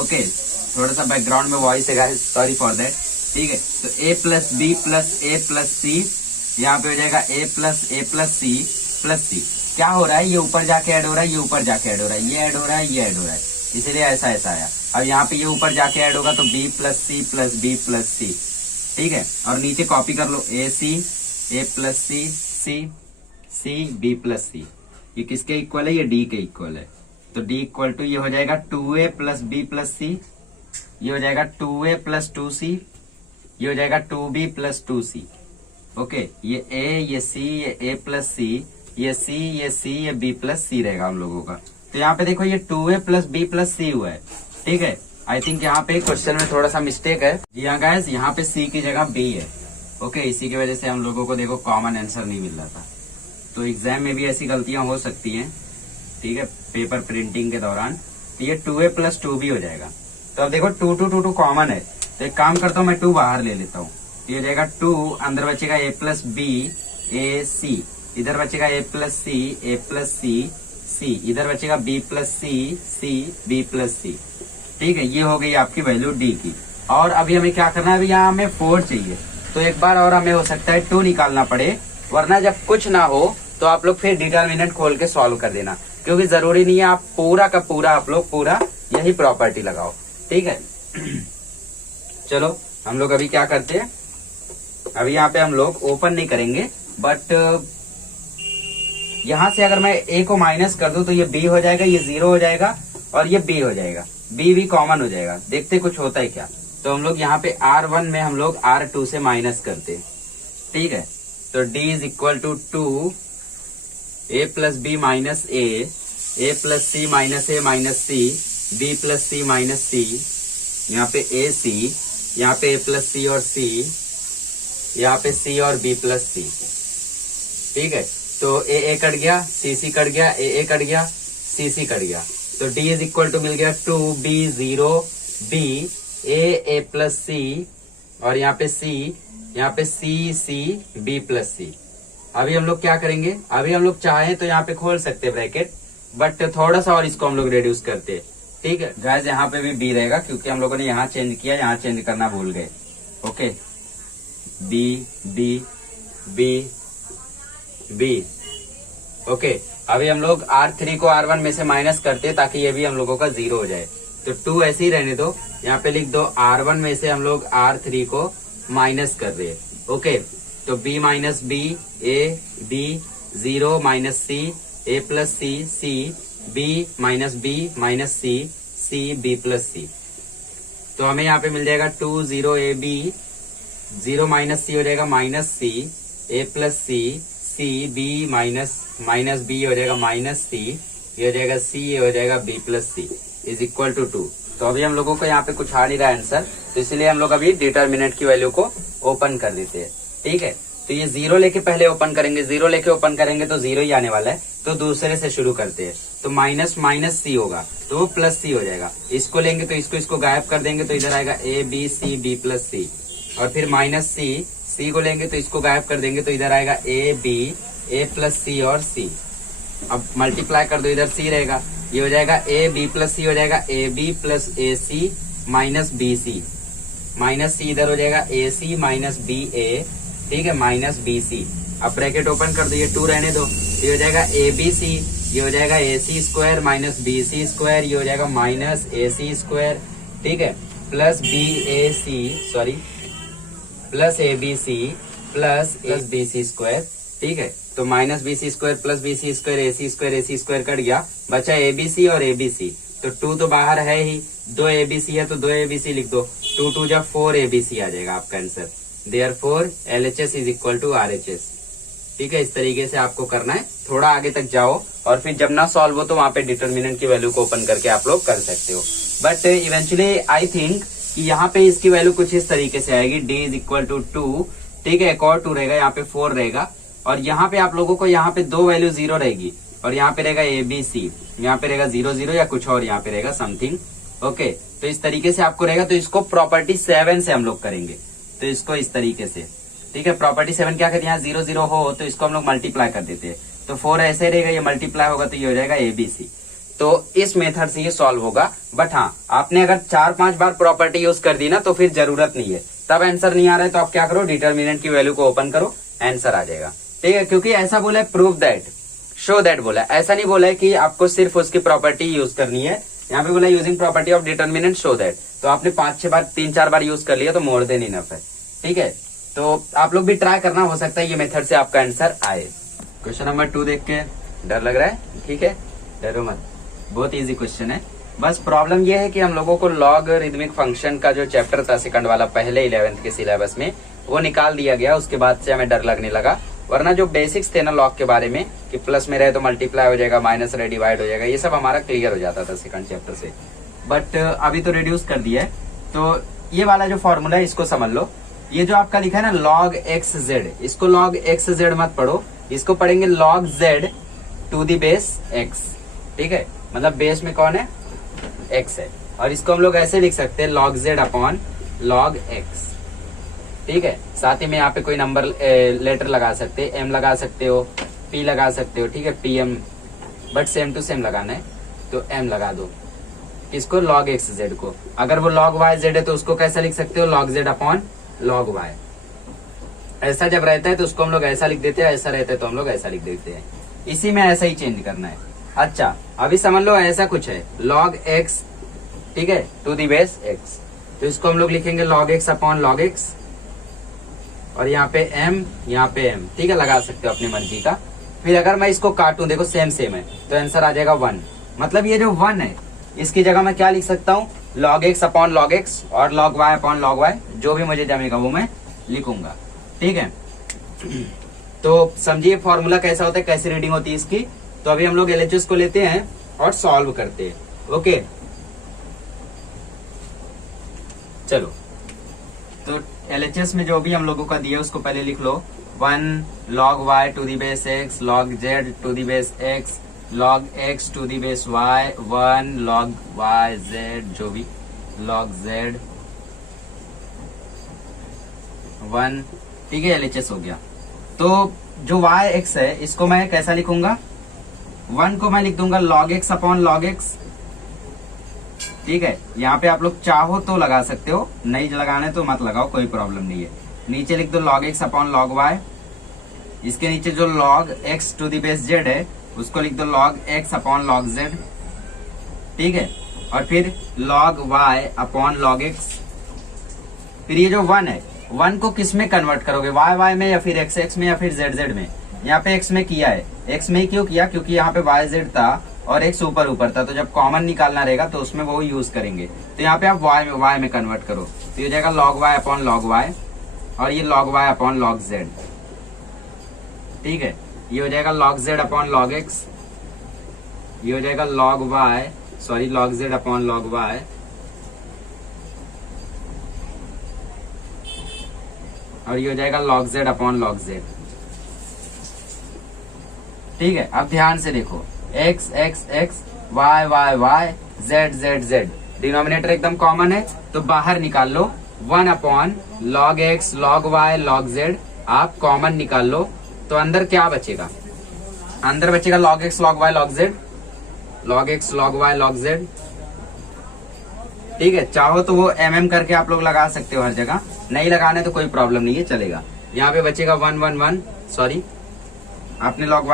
Okay, थोड़ा सा बैकग्राउंड में वॉइस है गाइस, सॉरी फॉर दैट। ठीक है, तो a plus B plus A plus C, यहाँ पे हो जाएगा a plus C plus C. क्या हो रहा है, ये ऊपर जाके ऐड हो रहा है, ये ऊपर जाके ऐड हो रहा है, ये ऐड हो रहा है, ये ऐड हो रहा है, इसलिए ऐसा ऐसा आया। अब यहाँ पे ये ऊपर जाके ऐड होगा तो b plus C plus B plus C. ठीक है, और नीचे कॉपी कर लो A C, A plus C, C B plus C. ये किसके इक्वल है, ये डी के इक्वल है। तो डी इक्वल टू ये हो जाएगा 2a plus B plus C, ये हो जाएगा 2a प्लस 2c, ये हो जाएगा 2b प्लस 2c। ओके, ये a, ये c, ये a प्लस सी, ये c, ये c, ये b प्लस सी रहेगा हम लोगों का। तो यहाँ पे देखो ये 2a प्लस b प्लस सी हुआ है। ठीक है, आई थिंक यहाँ पे क्वेश्चन में थोड़ा सा मिस्टेक है। जी हाँ गाइस, यहाँ पे c की जगह b है। ओके, इसी की वजह से हम लोगों को देखो कॉमन आंसर नहीं मिल रहा था। तो एग्जाम में भी ऐसी गलतियां हो सकती हैं। ठीक है, पेपर प्रिंटिंग के दौरान। तो ये 2a प्लस 2b हो जाएगा। तो अब देखो 2 2 2 2 कॉमन है, तो एक काम करता हूँ मैं 2 बाहर ले लेता हूँ। ये हो जाएगा 2, अंदर बचेगा a plus B A C, इधर बचेगा a प्लस सी सी, इधर बचेगा b plus C B plus C. ठीक है, ये हो गई आपकी वैल्यू d की। और अभी हमें क्या करना है, अभी यहाँ हमें 4 चाहिए। तो एक बार और हमें हो सकता है 2 निकालना पड़े, वरना जब कुछ ना हो तो आप लोग फिर डिटर्मिनेंट खोल के सॉल्व कर देना, क्योंकि जरूरी नहीं है आप पूरा का पूरा आप लोग पूरा यही प्रॉपर्टी लगाओ। ठीक है, चलो हम लोग अभी क्या करते हैं, अभी यहाँ पे हम लोग ओपन नहीं करेंगे, बट यहाँ से अगर मैं a को माइनस कर दूं तो ये b हो जाएगा, ये 0 हो जाएगा और ये b हो जाएगा, b भी कॉमन हो जाएगा। देखते कुछ होता है क्या। तो हम लोग यहाँ पे R1 में हम लोग R2 से माइनस करते हैं। ठीक है, तो d is equal to 2 a plus b minus a plus c minus a minus c, B plus c minus c, यहाँ पे ए सी, यहाँ पे a प्लस सी और सी, यहाँ पे c और b प्लस सी। ठीक है, तो a कट गया, c कट गया, a कट गया, c कट गया। तो d इज इक्वल टू मिल गया 2b 0 b a plus c, और यहाँ पे c, यहाँ पे c b प्लस सी। अभी हम लोग क्या करेंगे, अभी हम लोग चाहें तो यहाँ पे खोल सकते हैं ब्रैकेट, बट थोड़ा सा और इसको हम लोग रिड्यूस करते हैं। ठीक है गाइस, यहाँ पे भी b रहेगा क्योंकि हम लोगों ने यहाँ चेंज किया, यहाँ चेंज करना भूल गए। Okay, b। ओके, अभी हम लोग R3 को R1 में से माइनस करते हैं ताकि ये भी हम लोगों का 0 हो जाए। तो 2 ऐसे ही रहने दो, यहाँ पे लिख दो R1 में से हम लोग R3 को माइनस कर रहे हैं। ओके, तो b minus b a b 0 minus c A plus C b minus b minus c B plus c. तो हमें यहाँ पे मिल जाएगा 2 0 ए बी, 0 माइनस सी हो जाएगा माइनस सी, ए प्लस सी बी माइनस बी हो जाएगा माइनस सी, ये हो जाएगा सी, ये हो जाएगा B plus C is equal to 2। तो अभी हम लोगों को यहाँ पे कुछ आ नहीं रहा आंसर, तो इसलिए हम लोग अभी डिटर्मिनेंट की वैल्यू को ओपन कर देते हैं। ठीक है, तो ये 0 लेके पहले ओपन करेंगे, 0 लेके ओपन करेंगे तो 0 ही आने वाला है। तो दूसरे से शुरू करते हैं, तो माइनस माइनस सी होगा तो वो प्लस सी हो जाएगा। इसको लेंगे तो इसको गायब कर देंगे तो इधर आएगा a b c B plus c, और फिर माइनस सी को लेंगे तो इसको गायब कर देंगे तो इधर आएगा a B A plus c और सी। अब मल्टीप्लाई कर दो, इधर सी रहेगा, ये हो जाएगा ए बी प्लस सी हो जाएगा a b plus a c minus b c, minus c इधर हो जाएगा ए सी माइनस बी ए। ठीक है, माइनस बी सी। अब ब्रैकेट ओपन कर दो, ये 2 रहने दो, ये हो जाएगा ए बी सी, ये हो जाएगा a c square minus b c square, ये हो जाएगा माइनस ए सी स्क्वायर। ठीक है, plus B A c sorry plus a b c plus b c square. ठीक है, तो minus b c square plus b c square a c square कट गया, बचा ए बी सी और ए बी सी। तो 2 तो बाहर है ही, 2 ए बी सी है तो 2 ए बी सी लिख दो, 2 2 जा 4 ए बी सी आ जाएगा आपका answer. Therefore LHS is equal to RHS। ठीक है, इस तरीके से आपको करना है। थोड़ा आगे तक जाओ और फिर जब ना सॉल्व हो तो वहां पे डिटर्मिनेंट की वैल्यू को ओपन करके आप लोग कर सकते हो। बट इवेंचुअली आई थिंक कि यहाँ पे इसकी वैल्यू कुछ इस तरीके से आएगी, d इज इक्वल टू 2। ठीक है, एक और 2 रहेगा, यहाँ पे 4 रहेगा, और यहाँ पे आप लोगों को यहाँ पे दो वैल्यू 0 रहेगी और यहाँ पे रहेगा ABC, यहाँ पे रहेगा 0 0 या कुछ और यहाँ पे रहेगा समथिंग। ओके, तो इस तरीके से आपको रहेगा। तो इसको प्रॉपर्टी 7 से हम लोग करेंगे, तो इसको इस तरीके से, ठीक है। प्रॉपर्टी 7 क्या कहते हैं, यहाँ 0 0 हो तो इसको हम लोग मल्टीप्लाई कर देते हैं, तो 4 ऐसे रहेगा, ये मल्टीप्लाई होगा तो ये हो जाएगा ABC। तो इस मेथड से ये सॉल्व होगा। बट हाँ, आपने अगर 4-5 बार प्रॉपर्टी यूज कर दी ना तो फिर जरूरत नहीं है, तब आंसर नहीं आ रहा है तो आप क्या करो, डिटर्मिनेंट की वैल्यू को ओपन करो, आंसर आ जाएगा, ठीक है। क्योंकि ऐसा बोला है प्रूव दैट, शो दैट बोला है, ऐसा नहीं बोला है कि आपको सिर्फ उसकी प्रॉपर्टी यूज करनी है। यहाँ पे बोला using property of determinant show that, तो आपने 5-6 बार 3-4 बार यूज कर लिया तो मोर देन इनफ है, ठीक है। तो आप लोग भी ट्राई करना, हो सकता है ये मेथड से आपका आंसर आए। क्वेश्चन नंबर 2 देख के डर लग रहा है, ठीक है, डरो मत, बहुत इजी क्वेश्चन है। बस प्रॉब्लम ये है कि हम लोगों को लॉगरिथमिक फंक्शन का जो चैप्टर था सेकंड वाला पहले 11th के सिलेबस में, वो निकाल दिया गया, उसके बाद से हमें डर लगने लगा। वरना जो बेसिक्स थे ना लॉग के बारे में कि प्लस में रहे तो मल्टीप्लाई हो जाएगा, माइनस रहे डिवाइड हो जाएगा, ये सब हमारा क्लियर हो जाता था सेकंड चैप्टर से। बट अभी तो रिड्यूस कर दिया है। तो ये वाला जो फॉर्मूला है इसको समझ लो, ये जो आपका लिखा है ना लॉग एक्स जेड, इसको लॉग एक्स जेड मत पढ़ो, इसको पढ़ेंगे log z to the base x, ठीक है। मतलब बेस में कौन है, एक्स है, और इसको हम लोग ऐसे लिख सकते हैं log z upon log x, ठीक है। साथ ही में यहाँ पे कोई नंबर लेटर लगा सकते हैं, एम लगा सकते हो, पी लगा सकते हो, ठीक है, P M, but same to same लगाना है तो एम लगा दो। इसको लॉग एक्स जेड को, अगर वो लॉग वाई जेड है तो उसको कैसा लिख सकते हो, log z upon log y. ऐसा जब रहता है तो उसको हम लोग ऐसा लिख देते हैं, ऐसा रहता है तो हम लोग ऐसा लिख देते हैं। इसी में ऐसा ही चेंज करना है। अच्छा, अभी समझ लो ऐसा कुछ है लॉग एक्स, ठीक है, टू दी बेस एक्स, तो इसको हम लोग लिखेंगे log x upon log x, और यहाँ पे एम, यहाँ पे एम, ठीक है, लगा सकते हो अपनी मर्जी का। फिर अगर मैं इसको काटूं, देखो सेम सेम है, तो आंसर आ जाएगा 1। मतलब ये जो 1 है इसकी जगह मैं क्या लिख सकता हूँ, log x upon log x और log y upon log y, जो भी मुझे जमेगा वो मैं लिखूंगा, ठीक है। तो समझिए फॉर्मूला कैसा होता है, कैसी रीडिंग होती है इसकी। तो अभी हम लोग एलएचएस को लेते हैं और सॉल्व करते हैं। ओके, चलो, तो एलएचएस में जो भी हम लोगों का दिया उसको पहले लिख लो। 1 log y to the base x, log z to the base x, log x to the base y, 1 log y z, जो भी log z 1, ठीक है, एलएचएस हो गया। तो जो y x है इसको मैं कैसा लिखूंगा, 1 को मैं लिख दूंगा log x upon log x, ठीक है। यहाँ पे आप लोग चाहो तो लगा सकते हो, नहीं लगाने तो मत लगाओ, कोई प्रॉब्लम नहीं है। नीचे लिख दो log x upon log y, इसके नीचे जो log x to the base z है उसको लिख दो log x upon log z, ठीक है। और फिर log y upon log x। फिर ये जो 1 है, 1 को किस में कन्वर्ट करोगे, y में या फिर x में या फिर z में। यहाँ पे x में किया है, x में ही क्यों किया, क्योंकि यहाँ पे yz था और x ऊपर ऊपर था, तो जब कॉमन निकालना रहेगा तो उसमें वो यूज करेंगे। तो यहाँ पे आप y में कन्वर्ट करो, तो ये हो जाएगा log y upon log y, और ये log y upon log z, ठीक है। ये हो जाएगा log z upon log x, ये हो जाएगा log z upon log y, और ये हो जाएगा log z upon log z, ठीक है। अब ध्यान से देखो, x x x, y y y, z z z, denominator एकदम कॉमन है तो बाहर निकाल लो। 1 upon log x log y log z, आप कॉमन निकाल लो तो अंदर क्या बचेगा, अंदर बचेगा log x log y log z, log x log y log z, ठीक है। चाहो तो वो mm करके आप लोग लगा सकते हो हर जगह, नहीं लगाने तो कोई प्रॉब्लम नहीं है, चलेगा। यहाँ पे बचेगा 1 1 1, सॉरी, आपने log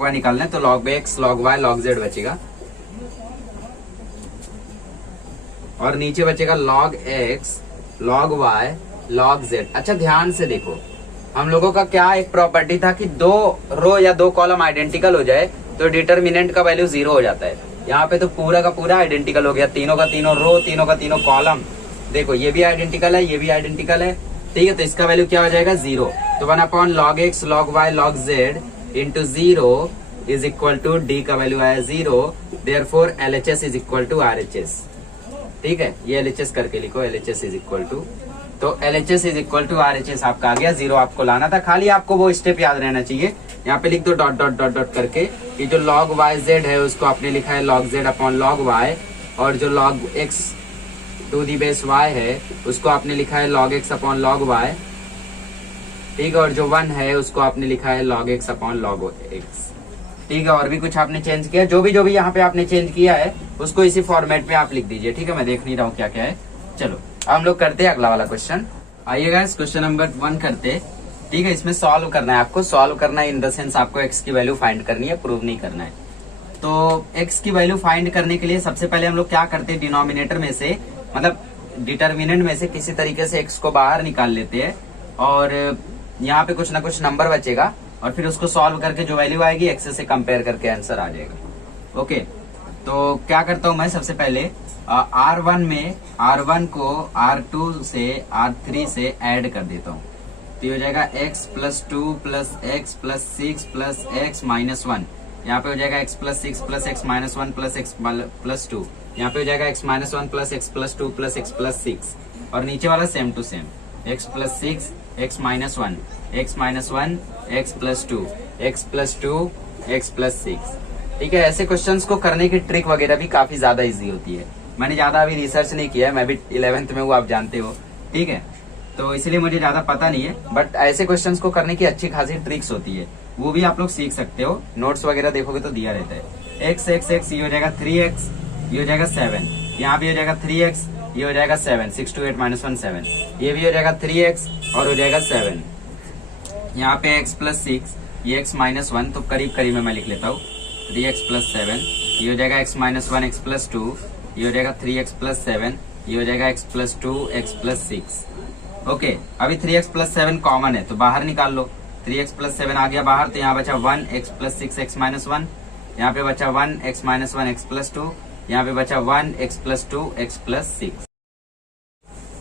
y निकालना है तो log x log y log z बचेगा, और नीचे बचेगा log x log y log z। अच्छा, ध्यान से देखो, हम लोगों का क्या एक प्रॉपर्टी था कि 2 रो या 2 कॉलम आइडेंटिकल हो जाए तो डिटरमिनेंट का वैल्यू 0 हो जाता है। यहाँ पे तो पूरा का पूरा आइडेंटिकल हो गया, तीनों का तीनों रो, तीनों का तीनों कॉलम। देखो ये भी आइडेंटिकल है, ये भी आइडेंटिकल है, ठीक है। तो इसका वैल्यू क्या हो जाएगा, 0। तो 1 upon log x log y log z into 0 is equal to D का वैल्यू आया 0, therefore LHS is equal to RHS, ठीक है। ये LHS करके लिखो, LHS इज इक्वल टू, तो LHS is equal to RHS आपका आ गया, 0 आपको लाना था, खाली आपको वो स्टेप याद रहना चाहिए। यहाँ पे लिख दो डॉट डॉट डॉट डॉट करके कि जो log YZ है उसको आपने लिखा है log Z upon log Y, और जो log X to the base Y है उसको आपने लिखा है log X upon log Y, ठीक है, और जो 1 है उसको आपने लिखा है log X upon log X, ठीक है। और भी कुछ आपने चेंज किया, जो भी यहाँ पे आपने चेंज किया है उसको इसी फॉर्मेट में आप लिख दीजिए, ठीक है। मैं देख नहीं रहा हूँ क्या क्या है। चलो अब हम लोग करते हैं अगला वाला क्वेश्चन। आइएगा इस क्वेश्चन नंबर 1 करते, ठीक है। इसमें सॉल्व करना है, आपको सॉल्व करना है इन द सेंस आपको x की वैल्यू फाइंड करनी है, प्रूव नहीं करना है। तो x की वैल्यू फाइंड करने के लिए सबसे पहले हम लोग क्या करते हैं, डिनोमिनेटर में से मतलब डिटर्मिनेंट में से किसी तरीके से x को बाहर निकाल लेते हैं, और यहाँ पे कुछ ना कुछ नंबर बचेगा, और फिर उसको सॉल्व करके जो वैल्यू आएगी x से कंपेयर करके आंसर आ जाएगा। ओके, तो क्या करता हूं मैं, सबसे पहले R1 में R1 को R2 से R3 से ऐड कर देता हूँ, तो ये हो जाएगा x plus 2 plus x plus 6 plus x minus 1, यहाँ पे हो जाएगा x plus 6 plus x minus 1 plus x plus 2, यहाँ पे हो जाएगा x minus 1 plus x plus 2 plus x plus 6, और नीचे वाला same to same x plus 6 x minus 1 x minus 1 x plus 2 x plus 2 x plus 6, ठीक है। ऐसे क्वेश्चंस को करने की ट्रिक वगैरह भी काफी ज्यादा इजी होती है। मैंने ज्यादा अभी रिसर्च नहीं किया है, मैं भी 11th में हूँ, आप जानते हो, ठीक है, तो इसलिए मुझे ज्यादा पता नहीं है, बट ऐसे क्वेश्चंस को करने की अच्छी खासी ट्रिक्स होती है, वो भी आप लोग सीख सकते हो। नोट्स वगैरह देखोगे तो दिया रहता है। x x x ये हो जाएगा 3x, ये हो जाएगा 7, यहाँ भी हो जाएगा 3x, ये हो जाएगा 7, 6 to 8 माइनस 1 7, ये भी हो जाएगा 3x और हो जाएगा 7, यहाँ पे x प्लस 6, ये x माइनस 1, तो करीब करीब में मैं लिख लेता हूँ 3x प्लस 7, ये हो जाएगा x माइनस 1 x प्लस 2, ये हो जाएगा 3x प्लस 7, ये हो जाएगा x plus 2 x plus 6। Okay, अभी 3x प्लस 7 कॉमन है तो बाहर निकाल लो, 3x प्लस 7 आ गया बाहर, तो यहाँ बचा 1 x प्लस 6 x माइनस 1, यहाँ पे बचा 1 x माइनस 1 x प्लस 2, यहाँ पे बचा 1 x प्लस 2 x प्लस 6।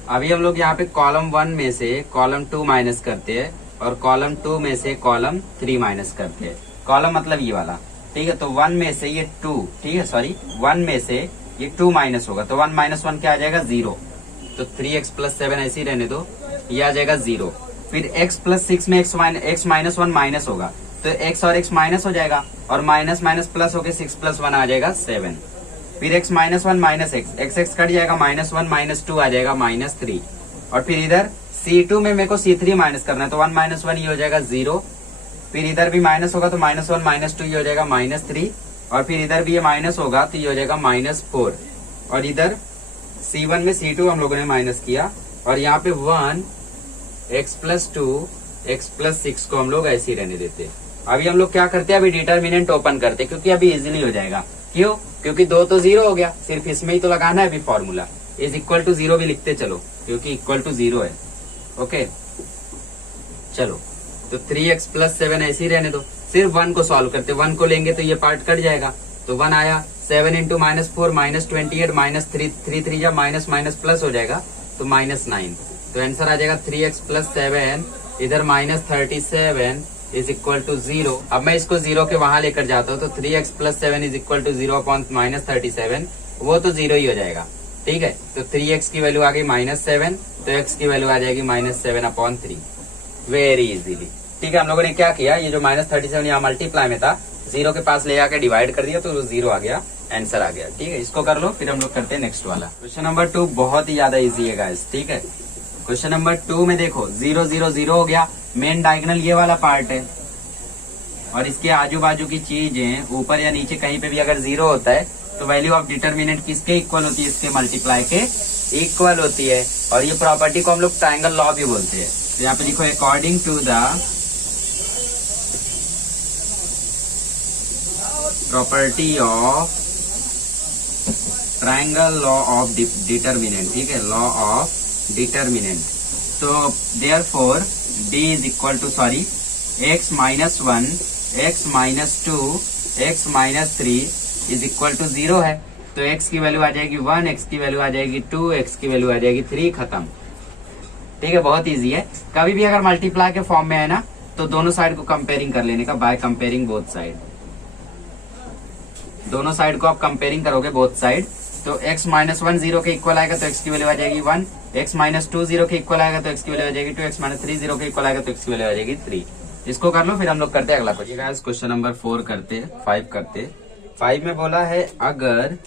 अभी हम लोग यहाँ पे कॉलम 1 में से कॉलम 2 माइनस करते हैं, और कॉलम 2 में से कॉलम 3 माइनस करते हैं। कॉलम मतलब ये वाला, ठीक है। तो 1 में से ये 2, ठीक है, सॉरी 1 में से ये 2 माइनस होगा, तो 1 माइनस 1 क्या आ जाएगा 0, तो 3x प्लस 7 ऐसे ही रहने दो, ये आ जाएगा 0। फिर x प्लस 6 में x माइनस 1 माइनस होगा, तो x और x माइनस हो जाएगा, और माइनस माइनस प्लस होके 6 प्लस 1 आ जाएगा 7। फिर x minus 1 minus x cut जाएगा, माइनस 1 माइनस 2 आ जाएगा माइनस 3, और फिर इधर C2 में मेरे को C3 माइनस करना है, तो 1 माइनस 1 ये हो जाएगा 0, फिर इधर भी माइनस होगा तो माइनस 1 माइनस 2 ये हो जाएगा माइनस 3, और फिर इधर भी ये माइनस होगा तो ये हो जाएगा माइनस 4, और इधर C1 में C2 हम लोगों ने माइनस किया, और यहाँ पे 1 x प्लस 2 x प्लस 6 को हम लोग ऐसे ही रहने देते। अभी हम लोग क्या करते हैं, अभी डिटर्मिनेंट ओपन करते, क्योंकि अभी इजीली हो जाएगा। क्यों? क्योंकि 2 तो 0 हो गया, सिर्फ इसमें ही तो लगाना है अभी फॉर्मूला। इज इक्वल टू 0 भी लिखते चलो, क्योंकि इक्वल टू 0 है। ओके चलो, तो 3x प्लस 7 ऐसे ही रहने दो, सिर्फ 1 को सॉल्व करते, 1 को लेंगे तो ये पार्ट कट जाएगा, तो 1 आया, 7 इंटू माइनस 4 माइनस 28 माइनस 3 या माइनस माइनस प्लस हो जाएगा तो माइनस 9, तो आंसर आ जाएगा 3x प्लस 7 इधर माइनस 37 इज इक्वल टू 0। अब मैं इसको 0 के वहां लेकर जाता हूँ, तो 3x plus 7 is equal to 0 upon minus 37, वो तो 0 ही हो जाएगा, ठीक है। तो 3x की वैल्यू आ गई माइनस 7, तो x की वैल्यू आ जाएगी माइनस 7 अपॉन 3, वेरी इजीली, ठीक है। हम लोगों ने क्या किया, ये जो माइनस 37 यहाँ मल्टीप्लाई में था, 0 के पास ले जाकर डिवाइड कर दिया तो 0 आ गया, आंसर आ गया, ठीक है। इसको कर लो, फिर हम लोग करते हैं नेक्स्ट वाला। क्वेश्चन नंबर 2 बहुत ही ज्यादा इजी है गाइस, ठीक है। क्वेश्चन नंबर 2 में देखो 0 0 0 हो गया, मेन डायगोनल ये वाला पार्ट है, और इसके आजू बाजू की चीजें ऊपर या नीचे कहीं पे भी अगर 0 होता है तो वैल्यू ऑफ डिटर्मिनेंट किसके इक्वल होती है, इसके मल्टीप्लाई के इक्वल होती है, और ये प्रॉपर्टी को हम लोग ट्रायंगल लॉ भी बोलते हैं। तो यहाँ पे लिखो according to the property of triangle law of determinant, ठीक है, लॉ ऑफ डिटर्मिनेंट। तो therefore d is equal to sorry x minus 1 x minus 2 x minus 3 is equal to 0 है, तो x की वैल्यू आ जाएगी 1, x की वैल्यू आ जाएगी 2, x की वैल्यू आ जाएगी 3, खत्म, ठीक है। बहुत इजी है। कभी भी अगर मल्टीप्लाई के फॉर्म में है ना, तो दोनों साइड को कंपेयरिंग कर लेने का, बाय कंपेयरिंग बोथ साइड, दोनों साइड को आप कंपेयरिंग करोगे बोथ साइड, तो x माइनस 1 0 के इक्वल आएगा तो x की वैल्यू आ जाएगी 1, x माइनस 2 0 के इक्वल आएगा तो x की वैल्यू आ जाएगी 2, x माइनस 3 0 के इक्वल आएगा तो x की वैल्यू आ जाएगी 3। इसको कर लो, फिर हम लोग करते हैं अगला क्वेश्चन। क्वेश्चन नंबर 5 करते। 5 में बोला है अगर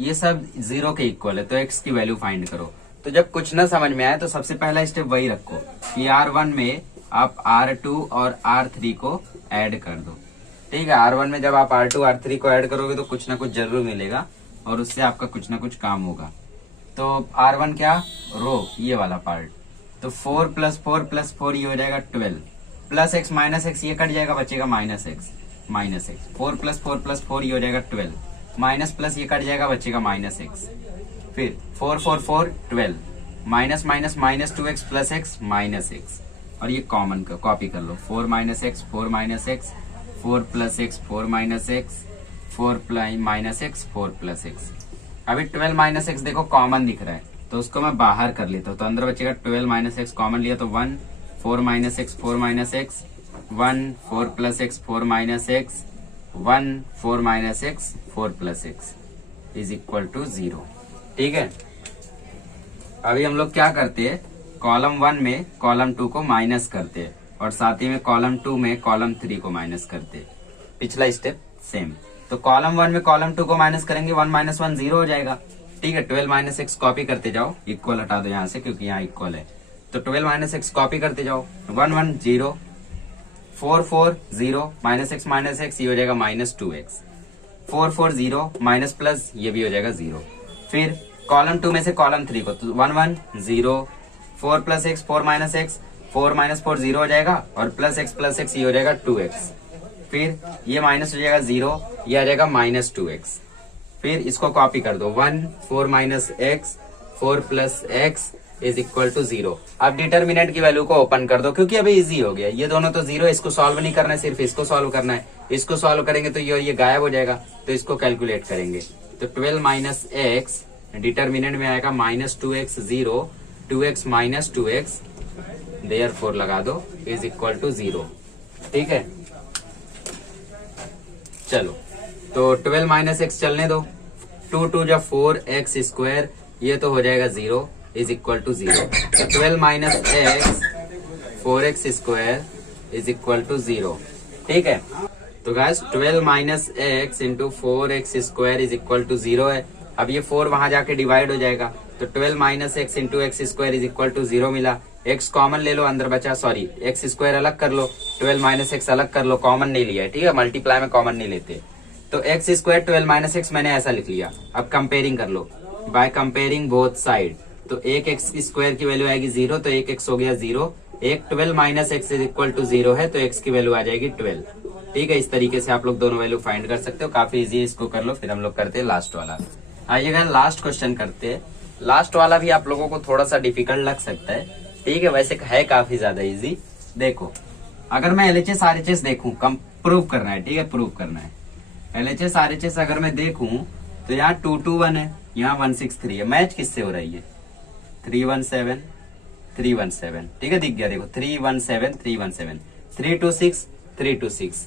ये सब 0 के इक्वल है तो x की वैल्यू फाइंड करो। तो जब कुछ ना समझ में आए तो सबसे पहला स्टेप वही रखो कि R1 में आप R2 और R3 को ऐड कर दो। ठीक है, R1 में जब आप R2 R3 को ऐड करोगे तो कुछ ना कुछ जरूर मिलेगा और उससे आपका कुछ ना कुछ काम होगा। तो R1 क्या, रो, ये वाला पार्ट। तो 4 + 4 + 4 ये हो जाएगा 12, प्लस x माइनस x ये कट जाएगा, बचेगा माइनस x। 4 + 4 + 4 ये हो जाएगा 12, माइनस प्लस ये कट जाएगा, बचेगा माइनस x। फिर 4 4 4 12, minus minus minus 2x + x minus x, और ये कॉमन कॉपी कर लो। 4 - x 4 - x, 4 + x 4 - x, 4 - x 4 + x। अभी 12 - x देखो कॉमन दिख रहा है तो उसको मैं बाहर कर लेता हूँ, तो अंदर बचेगा 12 - x कॉमन लिया तो 1, 4 - x 4 - x, 1 4 + x 4 - x, 1 4 - x 4 + x is equal to 0। ठीक है, अभी हम लोग क्या करते हैं, कॉलम 1 में कॉलम 2 को माइनस करते हैं और साथ ही में कॉलम 2 में कॉलम 3 को माइनस करते हैं। पिछला स्टेप सेम। तो कॉलम 1 में कॉलम 2 को माइनस करेंगे, 1 - 1 0 हो जाएगा। ठीक है, 12 - x कॉपी करते जाओ, इक्वल हटा दो यहाँ से क्योंकि यहाँ इक्वल है। तो 12 - x कॉपी करते जाओ, 1 1 0, 4 4 0, -x - x ये हो जाएगा -2x, 4 4 0, माइनस प्लस ये भी हो जाएगा 0। फिर कॉलम 2 में से कॉलम 3 को, तो 1 1 0, 4 + x 4 - x, 4 - 4 0 हो जाएगा और प्लस x ये हो जाएगा 2x। फिर ये माइनस हो जाएगा 0, ये आ जाएगा -2x। फिर इसको कॉपी कर दो, 1 4 - x 4 + x is equal to 0। अब डिटर्मिनेंट की वैल्यू को ओपन कर दो क्योंकि अभी इजी हो गया, ये दोनों तो 0, इसको सॉल्व नहीं करना है, सिर्फ इसको सॉल्व करना है। इसको सॉल्व करेंगे तो ये गायब हो जाएगा, तो इसको कैलकुलेट करेंगे। तो 12 - x डिटर्मिनेंट में आएगा -2x 0, 2x - 2x, देयरफॉर लगा दो इज इक्वल टू 0। ठीक है, चलो तो 12 - x चलने दो, 2 2 जा 4x², ये तो हो जाएगा 0 is equal to 0। 12 - x 4x² is equal to 0। ठीक है, तो guys 12 - x into 4x² is equal to 0 है। अब ये 4 वहां जाके डिवाइड हो जाएगा, तो 12 - x into x² is equal to 0 मिला। x कॉमन ले लो, अंदर बचा, सॉरी x² अलग कर लो, 12 - x अलग कर लो, कॉमन नहीं लिया है। ठीक है, मल्टीप्लाई में कॉमन नहीं लेते। तो x² 12 - x मैंने ऐसा लिख लिया। अब कंपेयरिंग कर लो, बाय कंपेयरिंग बोथ साइड। तो एक x² की वैल्यू आएगी 0, तो एक x हो गया 0, एक 12 - x इज इक्वल टू 0 है, तो x की वैल्यू आ जाएगी 12। ठीक है, इस तरीके से आप लोग दोनों वैल्यू फाइंड कर सकते हो, काफी इजी है। इसको कर लो, फिर हम लोग करते हैं लास्ट वाला। आइएगा लास्ट क्वेश्चन करते हैं। लास्ट वाला भी आप लोगों को थोड़ा सा डिफिकल्ट लग सकता है, ठीक है, वैसे है काफी ज्यादा इजी। देखो, अगर मैं LHS RHS देखूं, कम प्रूव करना है, ठीक है, प्रूव करना है। LHS RHS अगर मैं देखूं तो यहाँ 2 2 1 है, यहाँ 1 6 3 है, मैच किससे हो रही है? 3 1 7 3 1 7। ठीक है, दिख गया, देखो 3 1 7 3 1 7, 3 2 6 3 2 6,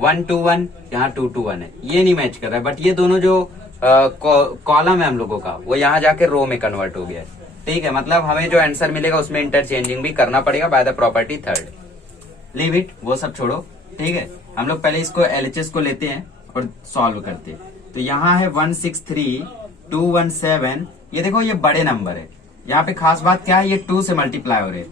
1 2 1, यहाँ 2 2 1 है, ये नहीं मैच कर रहा है। बट ये दोनों जो कॉलम है हम लोगों का, वो यहाँ जाके रो में कन्वर्ट हो गया है। ठीक है, मतलब हमें जो आंसर मिलेगा उसमें इंटरचेंजिंग भी करना पड़ेगा by the property third. Leave it, वो सब छोड़ो। ठीक है, हम लोग पहले इसको LHS को लेते हैं और सॉल्व करते हैं। तो यहाँ है 1 6 3 2 1 7, ये देखो ये बड़े नंबर है। यहाँ पे खास बात क्या है, ये 2 से मल्टीप्लाई हो रहे हैं,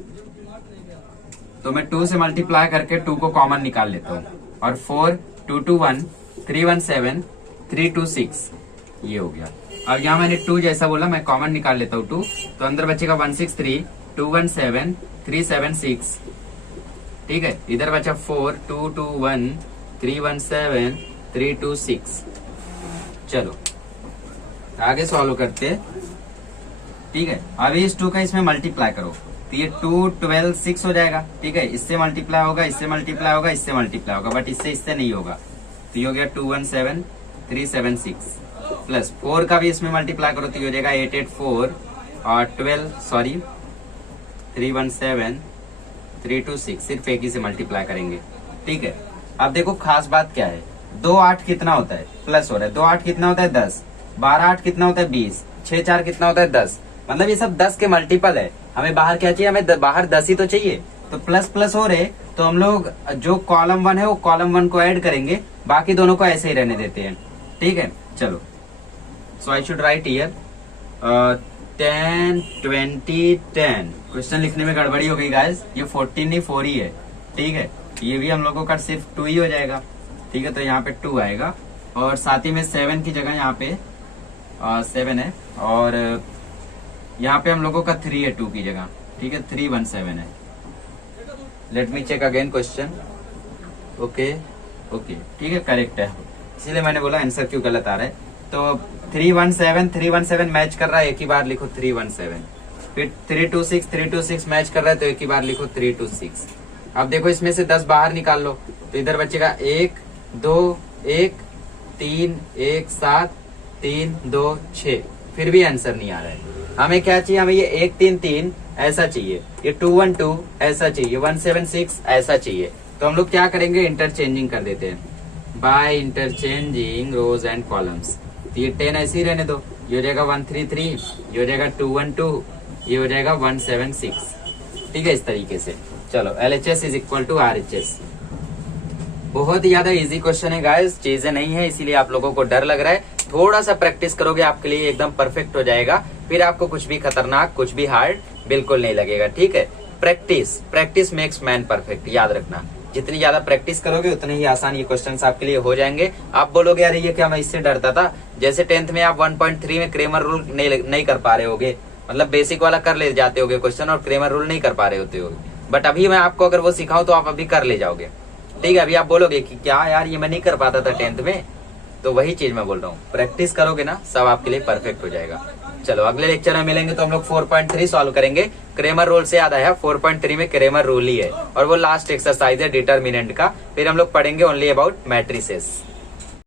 तो मैं 2 से मल्टीप्लाई करके 2 को कॉमन निकाल लेता हूँ। और 4 2 2 1 3 1 7 3 2 6 ये हो गया। अब यहाँ मैंने 2 जैसा बोला, मैं कॉमन निकाल लेता हूँ 2, तो अंदर बचेगा 1 6 3 2 1 7 3 7 6। ठीक है, इधर बचा 4 2 2 1 3 1 7 3 2 6। चलो आगे सॉल्व करते। ठीक है, अभी इस 2 का इसमें मल्टीप्लाई करो, तो ये 2 12 6 हो जाएगा। ठीक है, इससे मल्टीप्लाई होगा, इससे मल्टीप्लाई होगा, इससे मल्टीप्लाई होगा, बट इससे नहीं होगा। तो ये हो गया 2 1 7 3 7 6, प्लस 4 का भी इसमें मल्टीप्लाई करो, तो ये हो जाएगा 8 8 4 और 3 1 7 3 2 6, सिर्फ एक ही से मल्टीप्लाई करेंगे। ठीक है, अब देखो खास बात क्या है, 2 8 कितना होता है, प्लस हो रहा है, 2 8 कितना होता है 10, 12 8 कितना होता है 20, 6 4 कितना होता है 10, मतलब ये सब 10 के मल्टीपल है। हमें बाहर क्या चाहिए, हमें बाहर 10 ही तो चाहिए, तो प्लस प्लस हो रहे, तो हम लोग जो कॉलम 1 है वो कॉलम 1 को ऐड करेंगे, बाकी दोनों को ऐसे ही रहने देते हैं। ठीक है, चलो so I should write here 10 20 10। Question लिखने में गड़बड़ी हो गई गाइस, ये 14 नहीं 4 ही है। ठीक है, ये भी हम लोगों का सिर्फ 2 ही हो जाएगा। ठीक है, तो यहाँ पे 2 आएगा, और साथ ही में 7 की जगह यहाँ पे 7 है, और यहाँ पे हम लोगों का 3 है 2 की जगह। ठीक है, 317 है। Let me check again question. Okay okay, ठीक है, करेक्ट है, इसीलिए मैंने बोला आंसर क्यों गलत आ रहा है। तो 317 मैच कर रहा है, एक ही बार लिखो 317। फिर 326 मैच कर रहा है, तो एक ही बार लिखो 326। अब देखो इसमें से 10 बाहर निकाल लो, तो इधर बचेगा 1 2 1 3 1 7 3 2 6। फिर भी आंसर नहीं आ रहा है। हमें क्या चाहिए, हमें ये 1 3 3 ऐसा चाहिए, ये 2 1 2 ऐसा चाहिए, 1 7 6 ऐसा चाहिए। तो हम लोग क्या करेंगे, इंटरचेंजिंग कर देते हैं, by interchanging rows and columns. तो ये 10 ऐसे ही रहने दो, ये हो जाएगा 133, ये हो जाएगा 212, ये हो जाएगा 176। ठीक है, इस तरीके से। चलो LHS is equal to RHS। बहुत ही ज्यादा इजी क्वेश्चन है गाइस, चीजें नहीं है इसीलिए आप लोगों को डर लग रहा है। थोड़ा सा प्रैक्टिस करोगे आपके लिए एकदम परफेक्ट हो जाएगा, फिर आपको कुछ भी खतरनाक कुछ भी हार्ड बिल्कुल नहीं लगेगा। ठीक है, प्रैक्टिस मेक्स मैन परफेक्ट, याद रखना। जितनी ज्यादा प्रैक्टिस करोगे उतने ही आसान ये क्वेश्चंस आपके लिए हो जाएंगे। आप बोलोगे यार ये क्या, मैं इससे डरता था। जैसे 10th में आप 1.3 में क्रेमर रूल नहीं कर पा रहे होगे, मतलब बेसिक वाला कर ले जाते होगे क्वेश्चन, और क्रेमर रूल नहीं कर पा रहे होते होगे, बट अभी मैं आपको अगर वो सिखाऊं तो आप अभी कर ले जाओगे। ठीक है, अभी आप बोलोगे कि क्या यार ये मैं नहीं कर पाता था 10th में, तो वही चीज मैं बोल रहा हूँ, प्रैक्टिस करोगे ना सब आपके लिए परफेक्ट हो जाएगा। चलो अगले लेक्चर में मिलेंगे तो हम लोग 4.3 सॉल्व करेंगे। क्रेमर रूल से याद आया, 4.3 में क्रेमर रूल ही है, और वो लास्ट एक्सरसाइज है डिटरमिनेंट का। फिर हम लोग पढ़ेंगे ओनली अबाउट मैट्रिसेस।